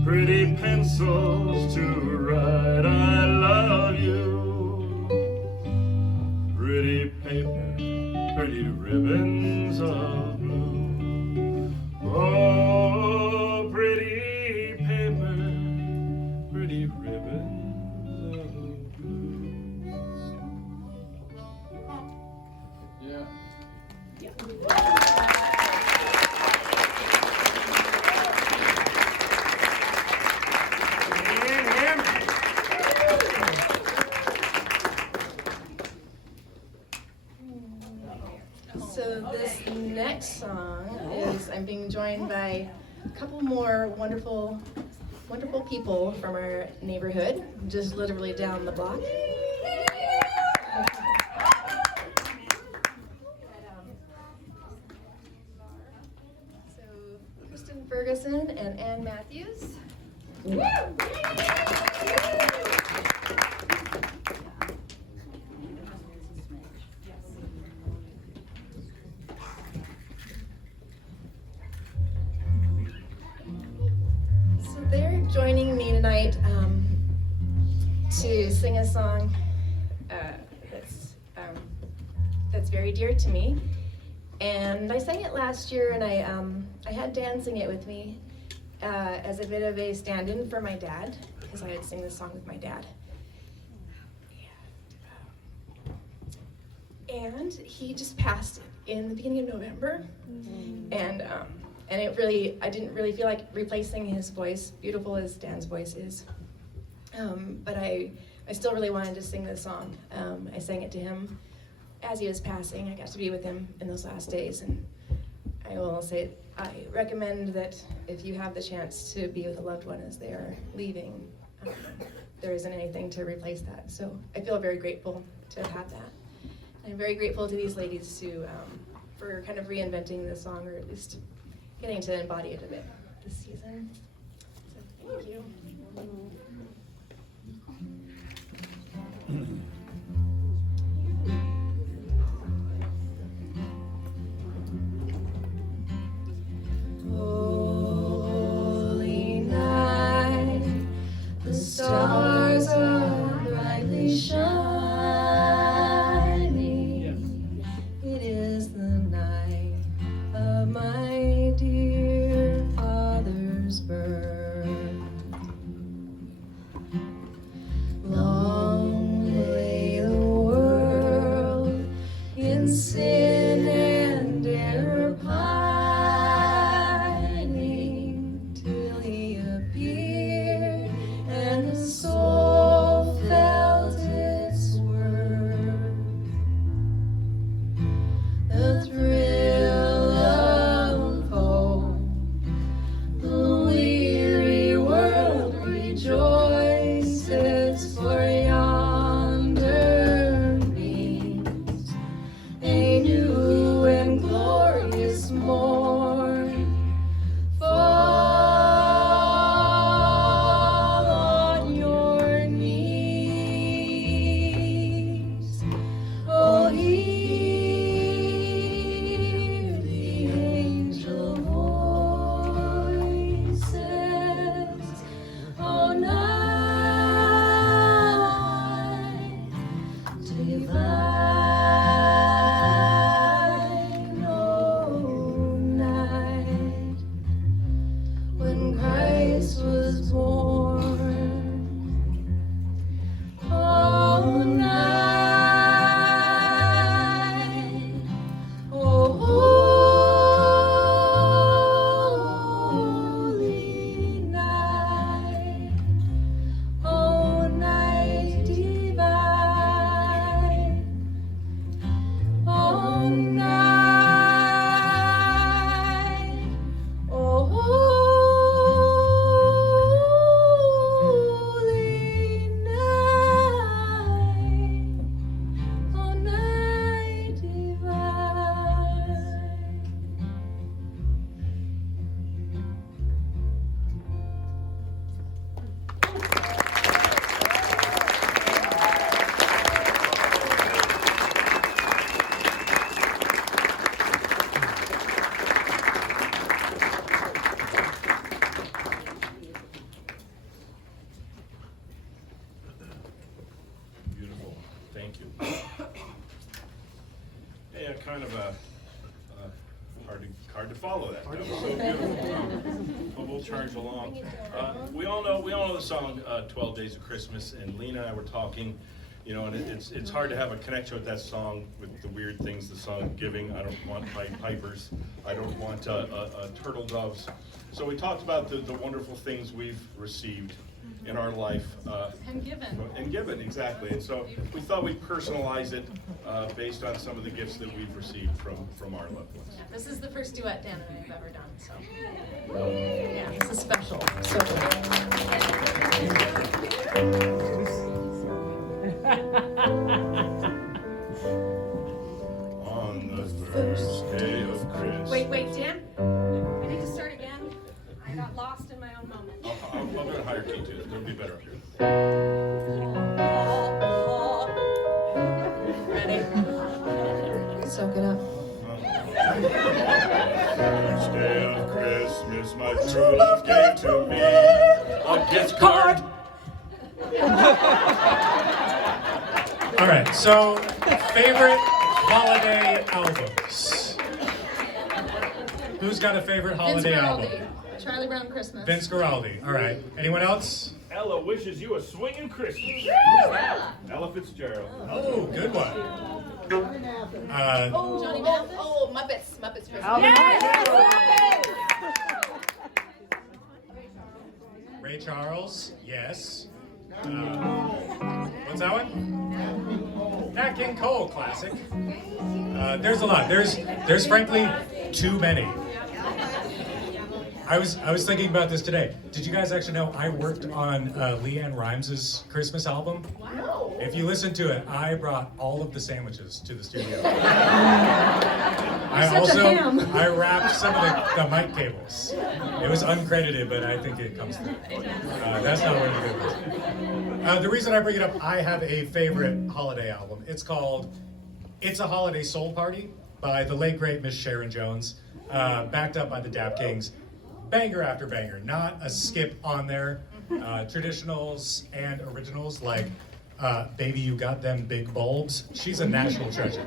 Pretty pencils to write I love you. Pretty paper, pretty ribbons of blue. Oh, pretty paper, pretty ribbons. So this next song is I'm being joined by a couple more wonderful people from our neighborhood, just literally down the block. So Kristen Ferguson and Ann Matthews. They're joining me tonight to sing a song that's very dear to me. And I sang it last year, and I had Dan sing it with me as a bit of a stand-in for my dad, because I had sing this song with my dad. And he just passed in the beginning of November, and it really, I didn't really feel like replacing his voice, beautiful as Dan's voice is. But I still really wanted to sing this song. I sang it to him as he was passing. I got to be with him in those last days, and I will say, I recommend that if you have the chance to be with a loved one as they are leaving, there isn't anything to replace that. So I feel very grateful to have had that. And I'm very grateful to these ladies for kind of reinventing the song, or at least getting to embody it a bit this season. So thank you. Holy night, the stars are brightly shining. It is the night of my dear father's birth. Long lay the world in sin and error pining, till he appeared and the soul felt its worth. The thrill of hope, the weary world rejoices, for yonder beams a new and glorious morn. Fall on your knees. Oh, hear the angel voices. Oh, night divine, oh, night when Christ was born. Oh, night, oh, holy night, oh, night divine, oh, night, oh, holy night, oh, night divine. Beautiful. Thank you. Yeah, kind of hard to follow that. That was so beautiful. But we'll charge along. We all know the song 12 Days of Christmas, and Lena and I were talking, you know, and it's hard to have a connection with that song with the weird things the song giving. I don't want Pied Pipers. I don't want turtle doves. So we talked about the wonderful things we've received in our life. And given. And given, exactly. And so we thought we'd personalize it based on some of the gifts that we've received from our loved ones. Yeah, this is the first duet Dan and I have ever done, so yeah, this is special. So On the first day of Christmas. Wait, Dan. I need to start again. I got lost in my own moment. I'll do a higher key too. It'll be better up here. Ready? Soak it up. First day of Christmas, my true love gave to me a gift card. All right, so favorite holiday albums. Who's got a favorite holiday album? Charlie Brown Christmas. Vince Guaraldi. All right. Anyone else? Ella wishes you a swinging Christmas. Ella Fitzgerald. Oh, good one. Johnny Mathis? Oh, Muppets Christmas. Ray Charles. Yes. What's that one? Nat King Cole classic. There's a lot. There's frankly too many. I was thinking about this today. Did you guys actually know I worked on Leanne Rimes' Christmas album? Wow. If you listen to it, I brought all of the sandwiches to the studio. I wrapped some of the mic cables. It was uncredited, but I think it comes through. That's not one of the good ones. The reason I bring it up, I have a favorite holiday album. It's called It's a Holiday Soul Party by the late great Miss Sharon Jones, backed up by the Dap Kings. Banger after banger, not a skip on there. Traditionals and originals like Baby You Got Them Big Bulbs. She's a national treasure.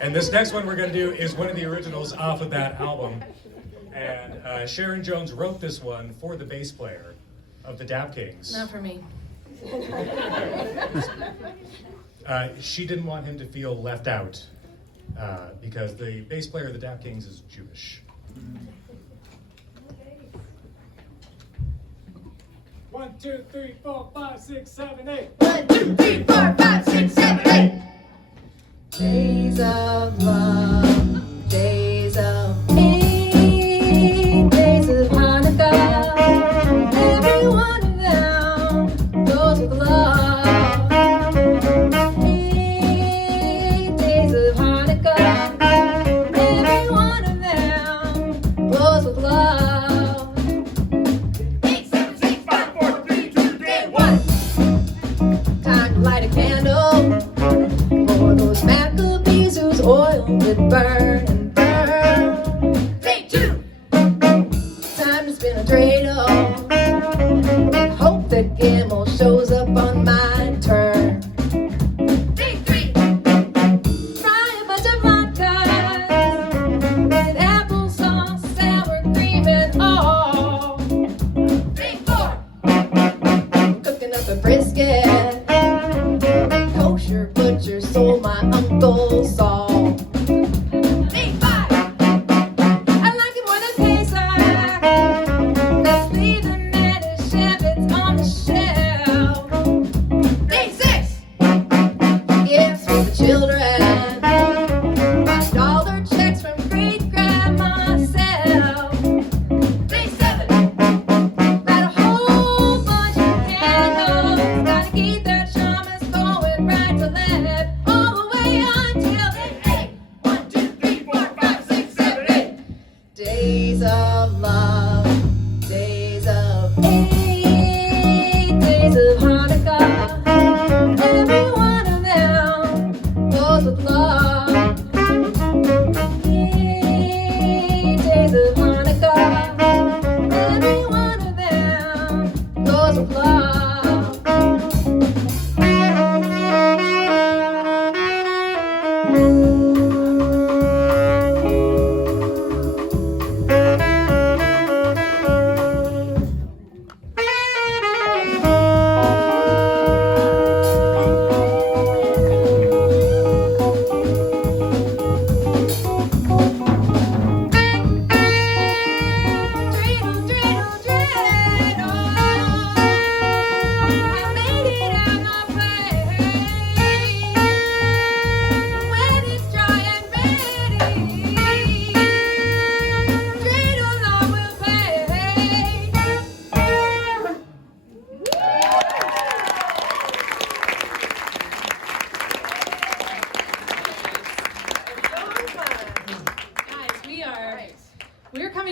And this next one we're gonna do is one of the originals off of that album. And Sharon Jones wrote this one for the bass player of the Dap Kings. Not for me. She didn't want him to feel left out. Because the bass player of the Dap Kings is Jewish. 1, 2, 3, 4, 5, 6, 7, 8. 1, 2, 3, 4, 5, 6, 7, 8. Days of love, days of Eid, days of Hanukkah. Every one of them goes with love. Oil would burn and burn. Take 2. Time to spin a dreidel. Hope that Gimel shows up on my turn. Take 3. Fry a bunch of latkes with applesauce, sour cream, and all. Take 4. Cooking up a brisket. Kosher butcher sold my Uncle Saul.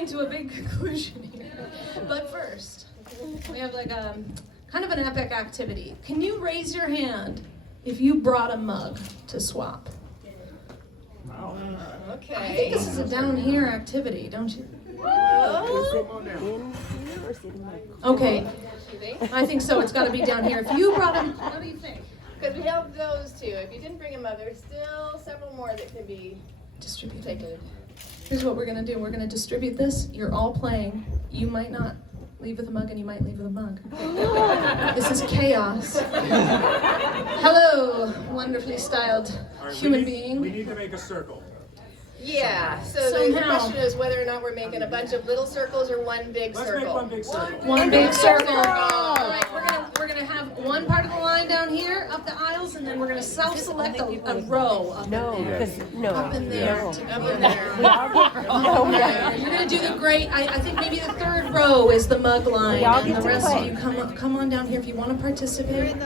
To a big conclusion here. But first, we have like a kind of an epic activity. Can you raise your hand if you brought a mug to swap? Wow. Okay. I think this is a down here activity, don't you? Okay. I think so. It's got to be down here. If you brought a, what do you think? Because we have those two. If you didn't bring a mug, there's still several more that can be distributed. Here's what we're gonna do. We're gonna distribute this. You're all playing. You might not leave with a mug and you might leave with a mug. This is chaos. Hello, wonderfully styled human being. We need to make a circle. Yeah, so the Somehow. question is whether or not we're making a bunch of little circles or one big Let's circle. make one big circle. One big circle. All right, we're gonna have one part of the line down here, up the aisles, and then we're gonna self-select a row up No, in there. because no. Up in there. No. Up in there. You're gonna do the great. I think maybe the third row is the mug line, We all and get the to rest play. of you come on down here if you want to participate.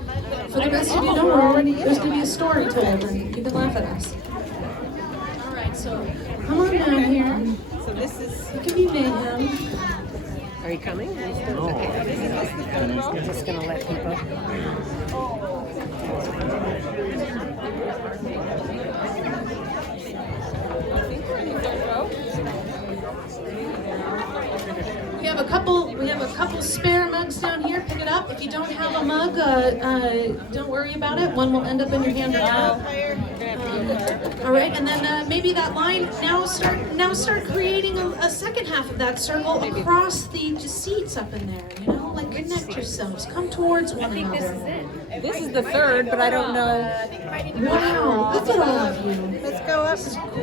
For the rest of you, don't worry. There's gonna be a story told, and you can laugh at us. All right, so come on down here. So this is. It can be mayhem. Are you coming? Okay. I'm just going to let people. We have a couple spare mugs down here. Pick it up. If you don't have a mug, don't worry about it. One will end up in your hand right now. All right, and then maybe that line. Now start creating a second half of that circle across the seats up in there. You know, like connect yourselves. Come towards one another. This is the third, but I don't know. Wow, look at all of you. Let's go up.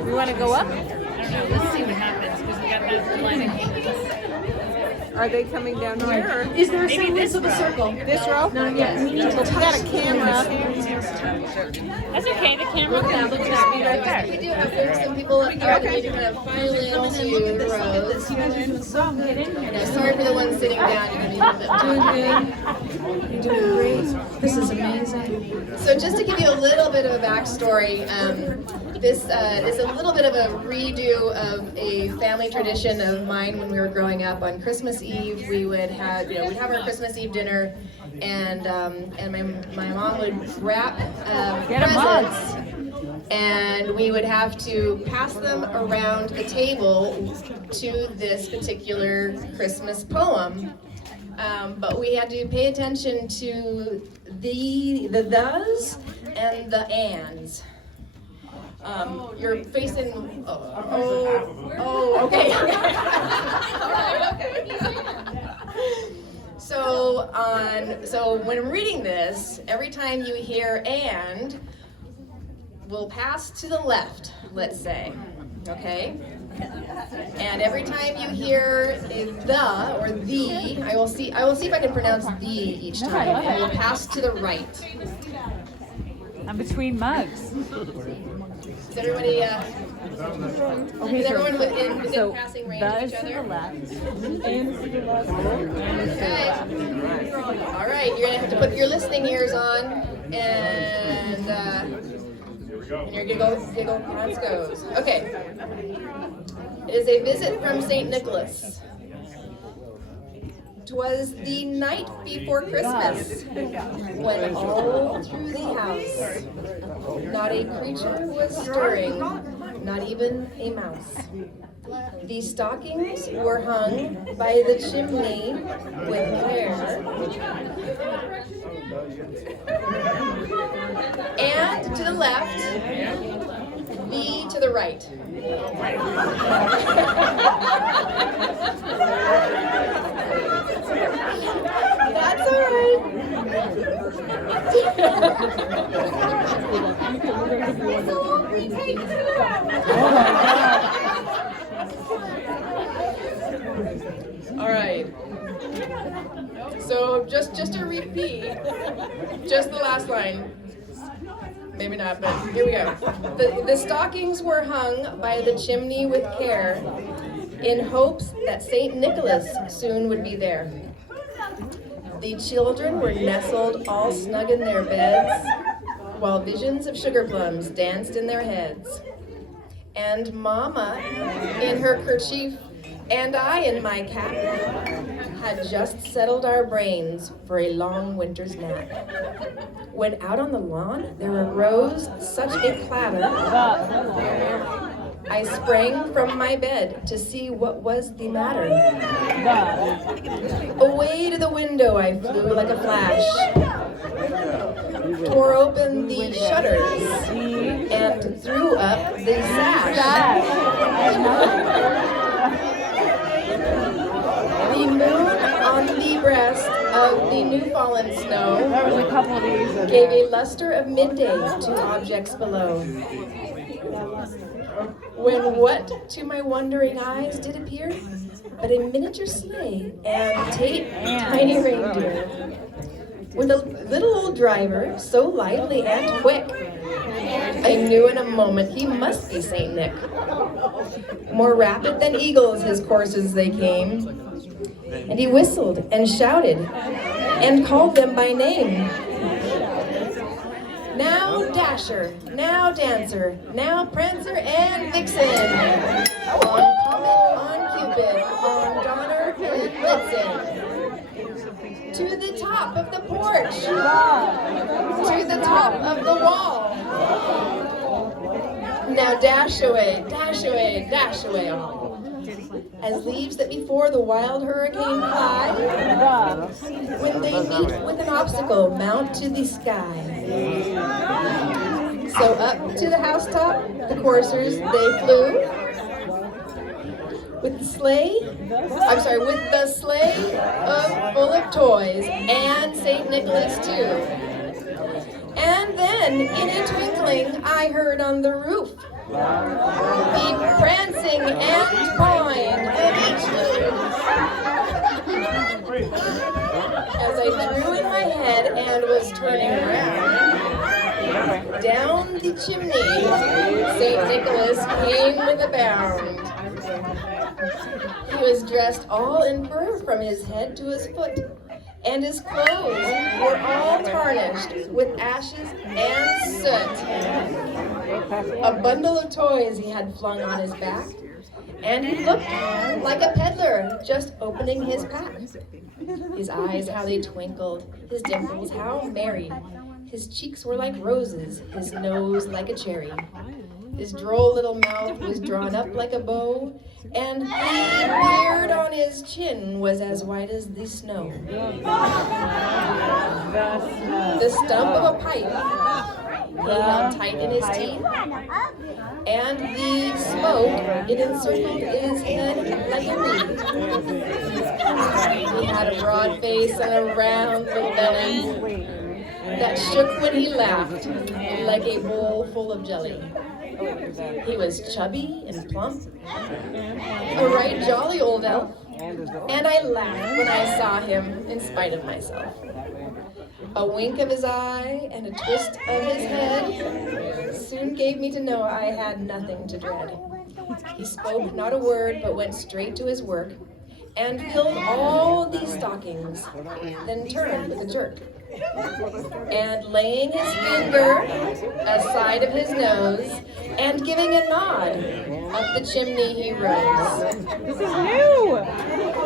You want to go up? Let's see what happens because we got that line of Are they coming down here? Or? Is there a semblance of a circle? This row? Not yet. We need to We got a touch camera. That's okay, the camera Look at that. We do have there's some people up here that need to kind of file into the rows. You guys are doing so good. Yeah, sorry for the ones sitting down. You're gonna be a Doing good. You're doing great. This is amazing. So just to give you a little bit of a backstory, this is a little bit of a redo of a family tradition of mine when we were growing up. On Christmas Eve, we would have, we'd have our Christmas Eve dinner, and my mom would wrap presents, and we would have to pass them around the table to this particular Christmas poem. But we had to pay attention to the thes and the ands. You're facing. Okay. So when I'm reading this, every time you hear "and," we'll pass to the left. Let's say, okay. And every time you hear a "the" or "the," I will see if I can pronounce "the" each time, and we'll pass to the right. I'm between mugs. Is everybody? Is everyone within passing range of each other? Okay. All right, you're gonna have to put your listening ears on, and you're gonna go. Hands goes. Okay. It is a visit from St. Nicholas. 'Twas the night before Christmas, when all through the house not a creature was stirring, not even a mouse. The stockings were hung by the chimney with care, and to the left, the to the right. That's all right. All right. So just to repeat, just the last line. Maybe not, but here we go. The stockings were hung by the chimney with care, in hopes that St. Nicholas soon would be there. The children were nestled all snug in their beds, while visions of sugar plums danced in their heads. And Mama, in her kerchief, and I in my cap, had just settled our brains for a long winter's nap. When out on the lawn there arose such a clatter, I sprang from my bed to see what was the matter. Away to the window I flew like a flash, tore open the shutters, and threw up the sash. The moon on the breast of the new fallen snow gave a luster of midday to objects below. when what to my wondering eyes did appear but a miniature sleigh and tiny reindeer, with a little old driver so lively and quick. I knew in a moment he must be Saint Nick. More rapid than eagles his courses they came, and he whistled and shouted and called them by name. Now Dasher, now Dancer, now Prancer and Vixen, on Comet, on Cupid, on Donner and Blitzen. To the top of the porch, to the top of the wall. Now dash away, dash away, dash away all. As leaves that before the wild hurricane fly, when they meet with an obstacle, mount to the sky. So up to the housetop, the coursers they flew. With the sleigh full of toys, and St. Nicholas too. And then, in a twinkling, I heard on the roof the prancing and pawing of each little as I threw in my head and was turning around. Down the chimney, St. Nicholas came with a bound. He was dressed all in fur from his head to his foot, and his clothes were all tarnished with ashes and soot. A bundle of toys he had flung on his back, and he looked like a peddler just opening his pack. His eyes, how they twinkled, his dimples, how merry. His cheeks were like roses, his nose like a cherry. His droll little mouth was drawn up like a bow, and the beard on his chin was as white as the snow. The stump of a pipe he held tight in his teeth, and the smoke it encircled his head like a wreath. He had a broad face and a round little belly that shook when he laughed like a bowl full of jelly. He was chubby and plump, a right jolly old elf, and I laughed when I saw him in spite of myself. A wink of his eye and a twist of his head soon gave me to know I had nothing to dread. He spoke not a word, but went straight to his work and filled all these stockings, then turned with a jerk. And laying his finger aside of his nose and giving a nod, up the chimney he rose. This is new!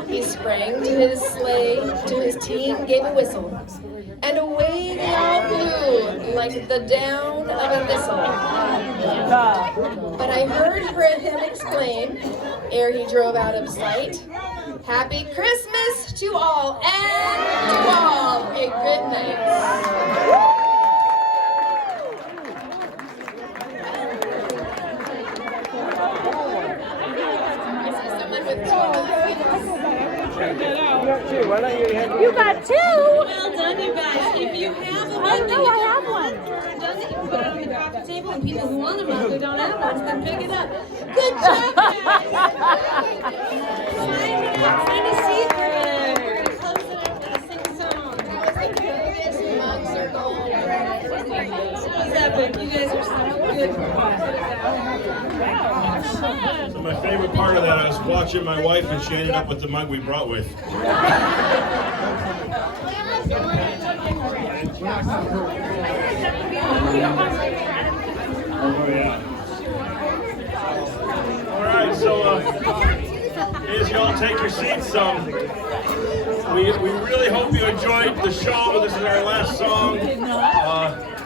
He sprang to his sleigh, to his team gave a whistle, and away they all flew like the down of a thistle. But I heard him exclaim, ere he drove out of sight, Happy Christmas to all, and to all a good night. I see someone with You got two? Well done, you guys. If you have one, I know I have one. done it, you can put it on the coffee table, and people who want them who don't have one can pick it up. Good job, guys. Find a seat. We're gonna close it up with a sing song. That was epic. You guys are so good. So my favorite part of that, I was watching my wife and she ended up with the mug we brought with. Oh, yeah. All right, so as y'all take your seats, we really hope you enjoyed the show. This is our last song.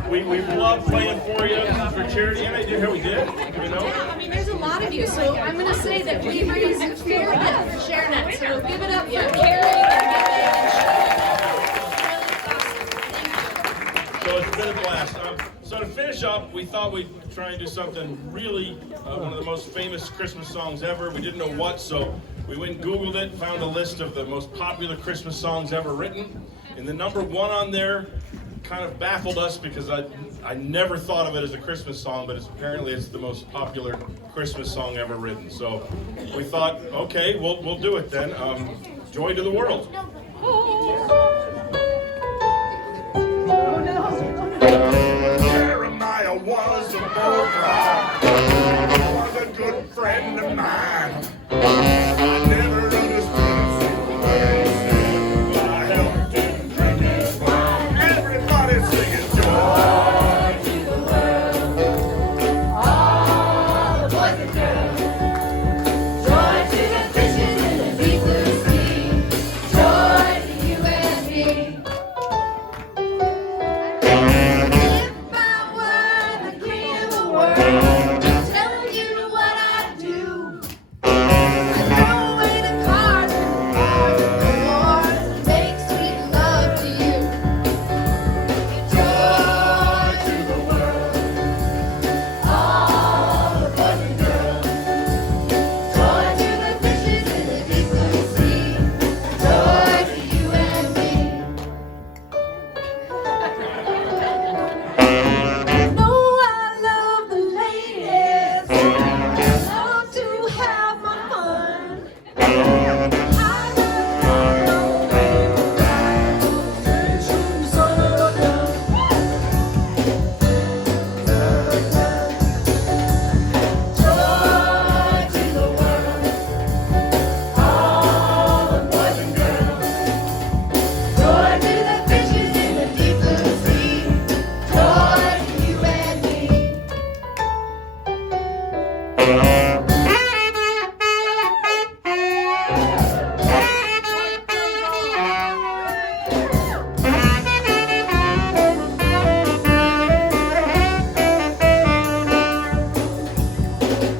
We love playing for you for charity, and I did how we did, you know. Yeah, I mean, there's a lot of you, so I'm going to say that we raise a fair bit for ShareNet, so give it up for Carrie and So it's been a blast. So to finish up, we thought we'd try and do something really, one of the most famous Christmas songs ever. We didn't know what, so we went and Googled it, found a list of the most popular Christmas songs ever written. And the number one on there kind of baffled us because I never thought of it as a Christmas song, but apparently it's the most popular Christmas song ever written. So we thought, okay, we'll do it then. Joy to the world. Jeremiah was a burglar, was a good friend of mine. I never understood a single word he said, but I helped him drink his wine. Everybody singing joy to the world, all the boys and girls. Joy to the fishes in the deep blue sea. Joy to you and me. If I were the king of the world, telling you what I'd do, I'd throw away the cards and the bars and the wars and make sweet love to you. Joy to the world, all the boys and girls. Joy to the fishes in the deep blue sea. Joy to you and me. No, I love the ladies. Love to have my fun. I run on the shoes on a gun. Joy to the world, all the boys and girls. Joy to the fishes in the deep blue sea. Joy to you and me.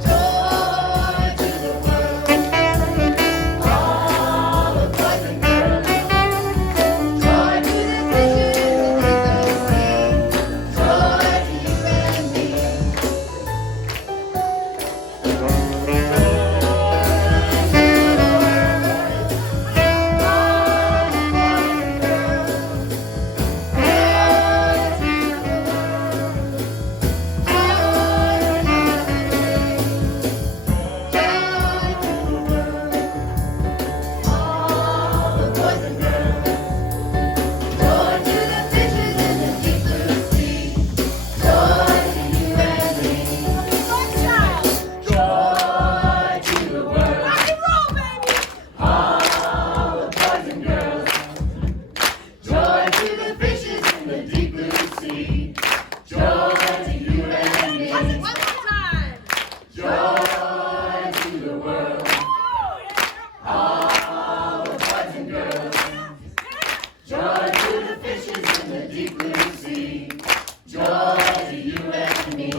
Joy to the world, all the boys and girls. Joy to the fishes in the deep blue sea. Joy to you and me. All the boys and girls. Joy to the fishes in the deep blue sea. Joy to you and me. Joy to the world. Rock and roll, baby. All the boys and girls. Joy to the fishes in the deep blue sea. Joy to you and me. One more time. Joy to the world. All the boys and girls. Joy to the fishes in the deep blue sea. Joy to you and me.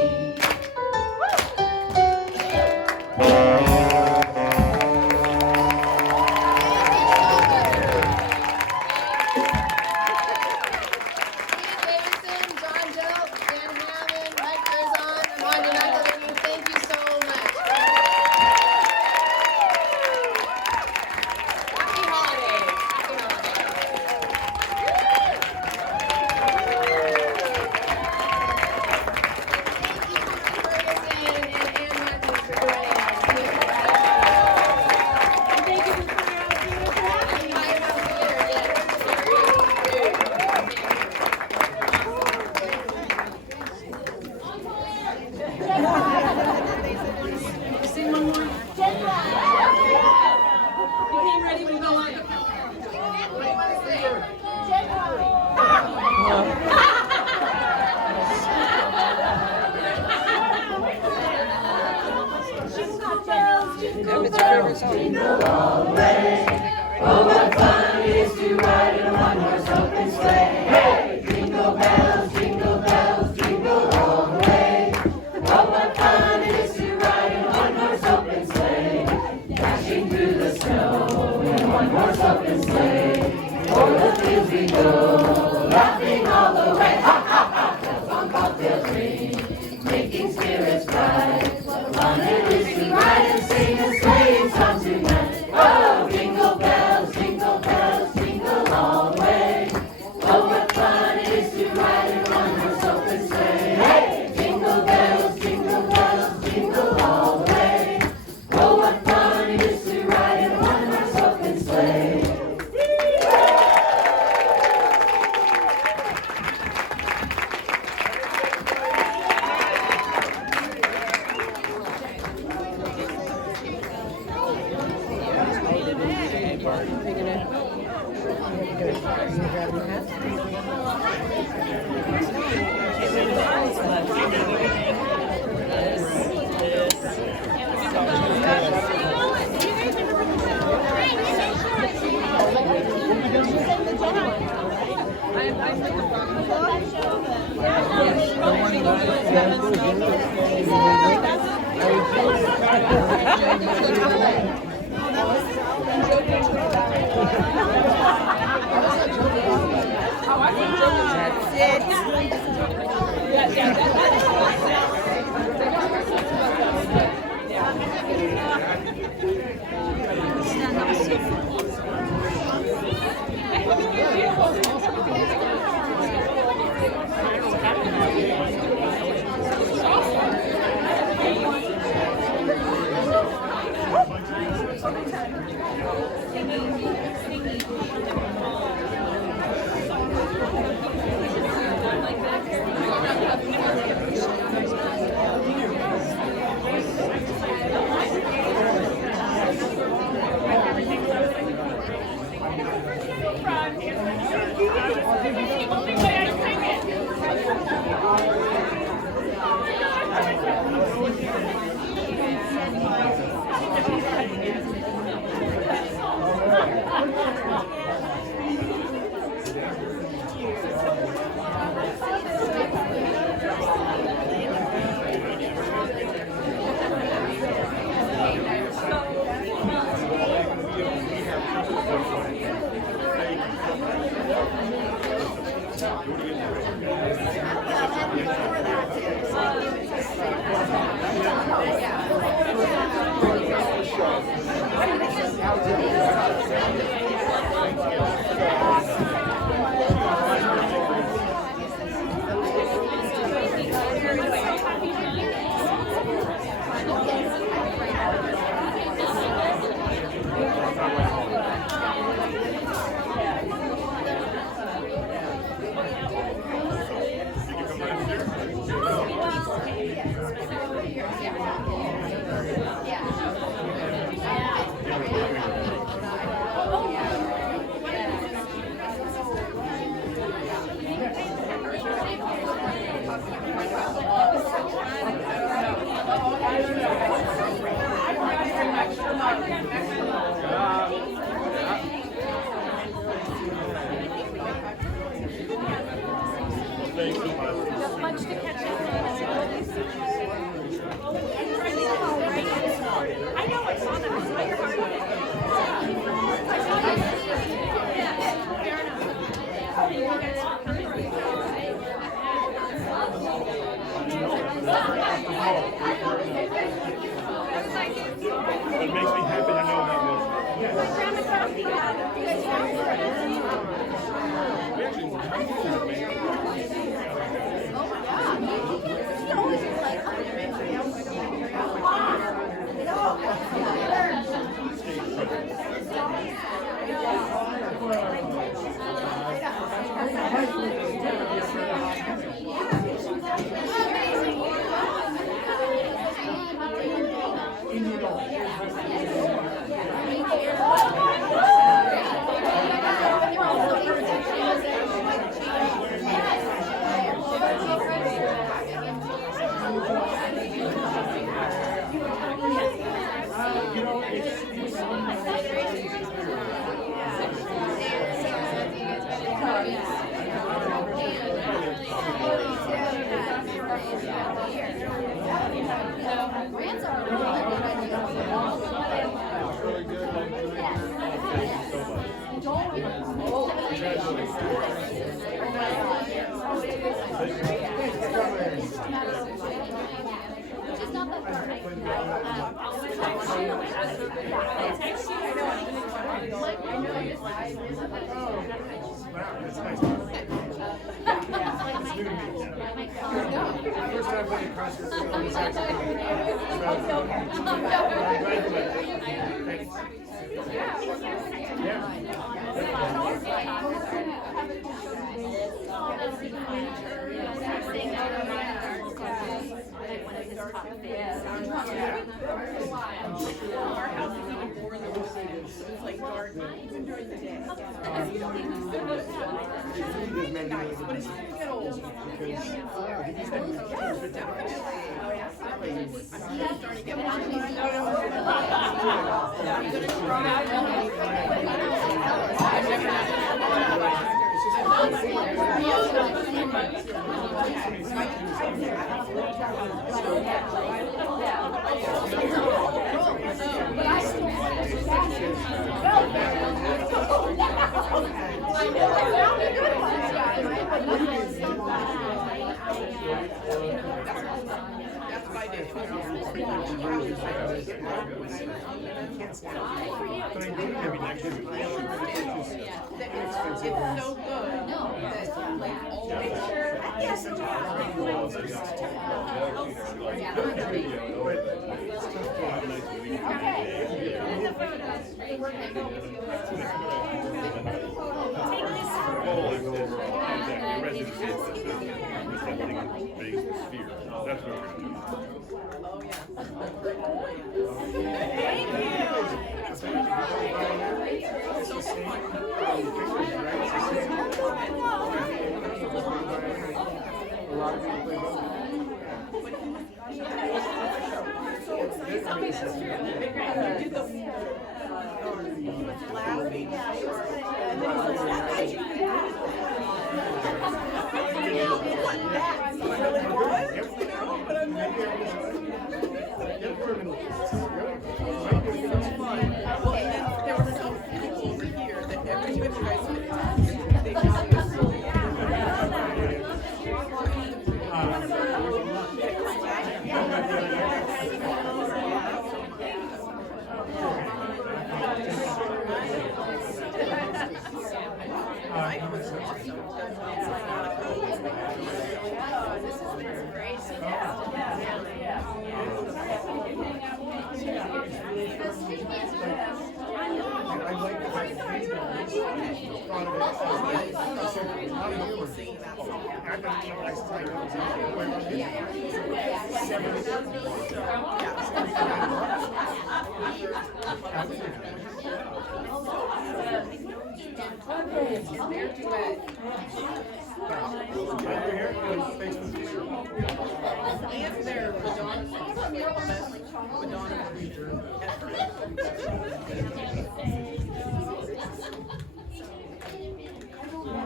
Davidson, John Delp, Dan Hamman, Mike Derzon, and Anja McElvaney, thank you so much. Happy holidays. Happy Sing one more. You came ready when you go on. Jingle all the way. Oh, what fun it is to ride in a one-horse open sleigh. Hey! Jingle bells, jingle all the way. Oh, what fun it is to ride in a one-horse open sleigh. Dashing through the snow in a one-horse open sleigh. O'er the fields we go, laughing all the way. Ha, ha, ha! Bells on bobtails ring, making spirits bright. What fun it is to ride and sing a sleighing song tonight. Oh, jingle bells, jingle all the way. Oh, what fun it is to ride in a one-horse open sleigh. That's what we're doing.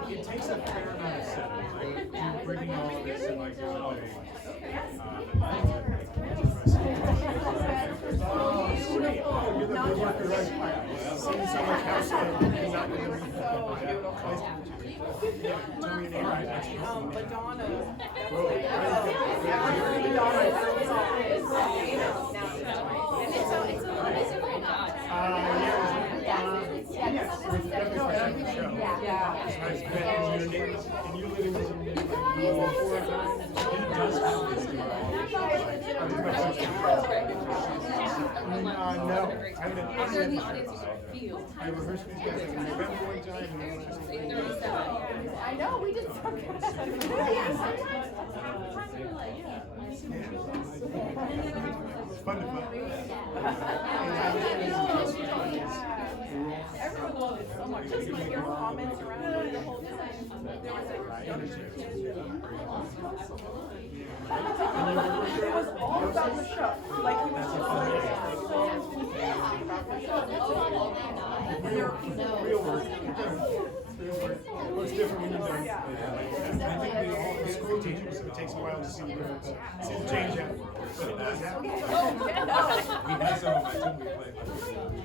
It takes a fair amount of setup, like bringing all of this in like Seeing so much house stuff, you're not going to I rehearsed these guys like in November one time, and then I know, we did so good. it's fun to play. Everyone loved it so much. Just like your comments around the whole time. There was all about the show. Like he was Real work. It's different when you're done. I think we all, the school teachers, it takes a while to see the difference. See the change happen. But it does happen. we had some of my too, we played.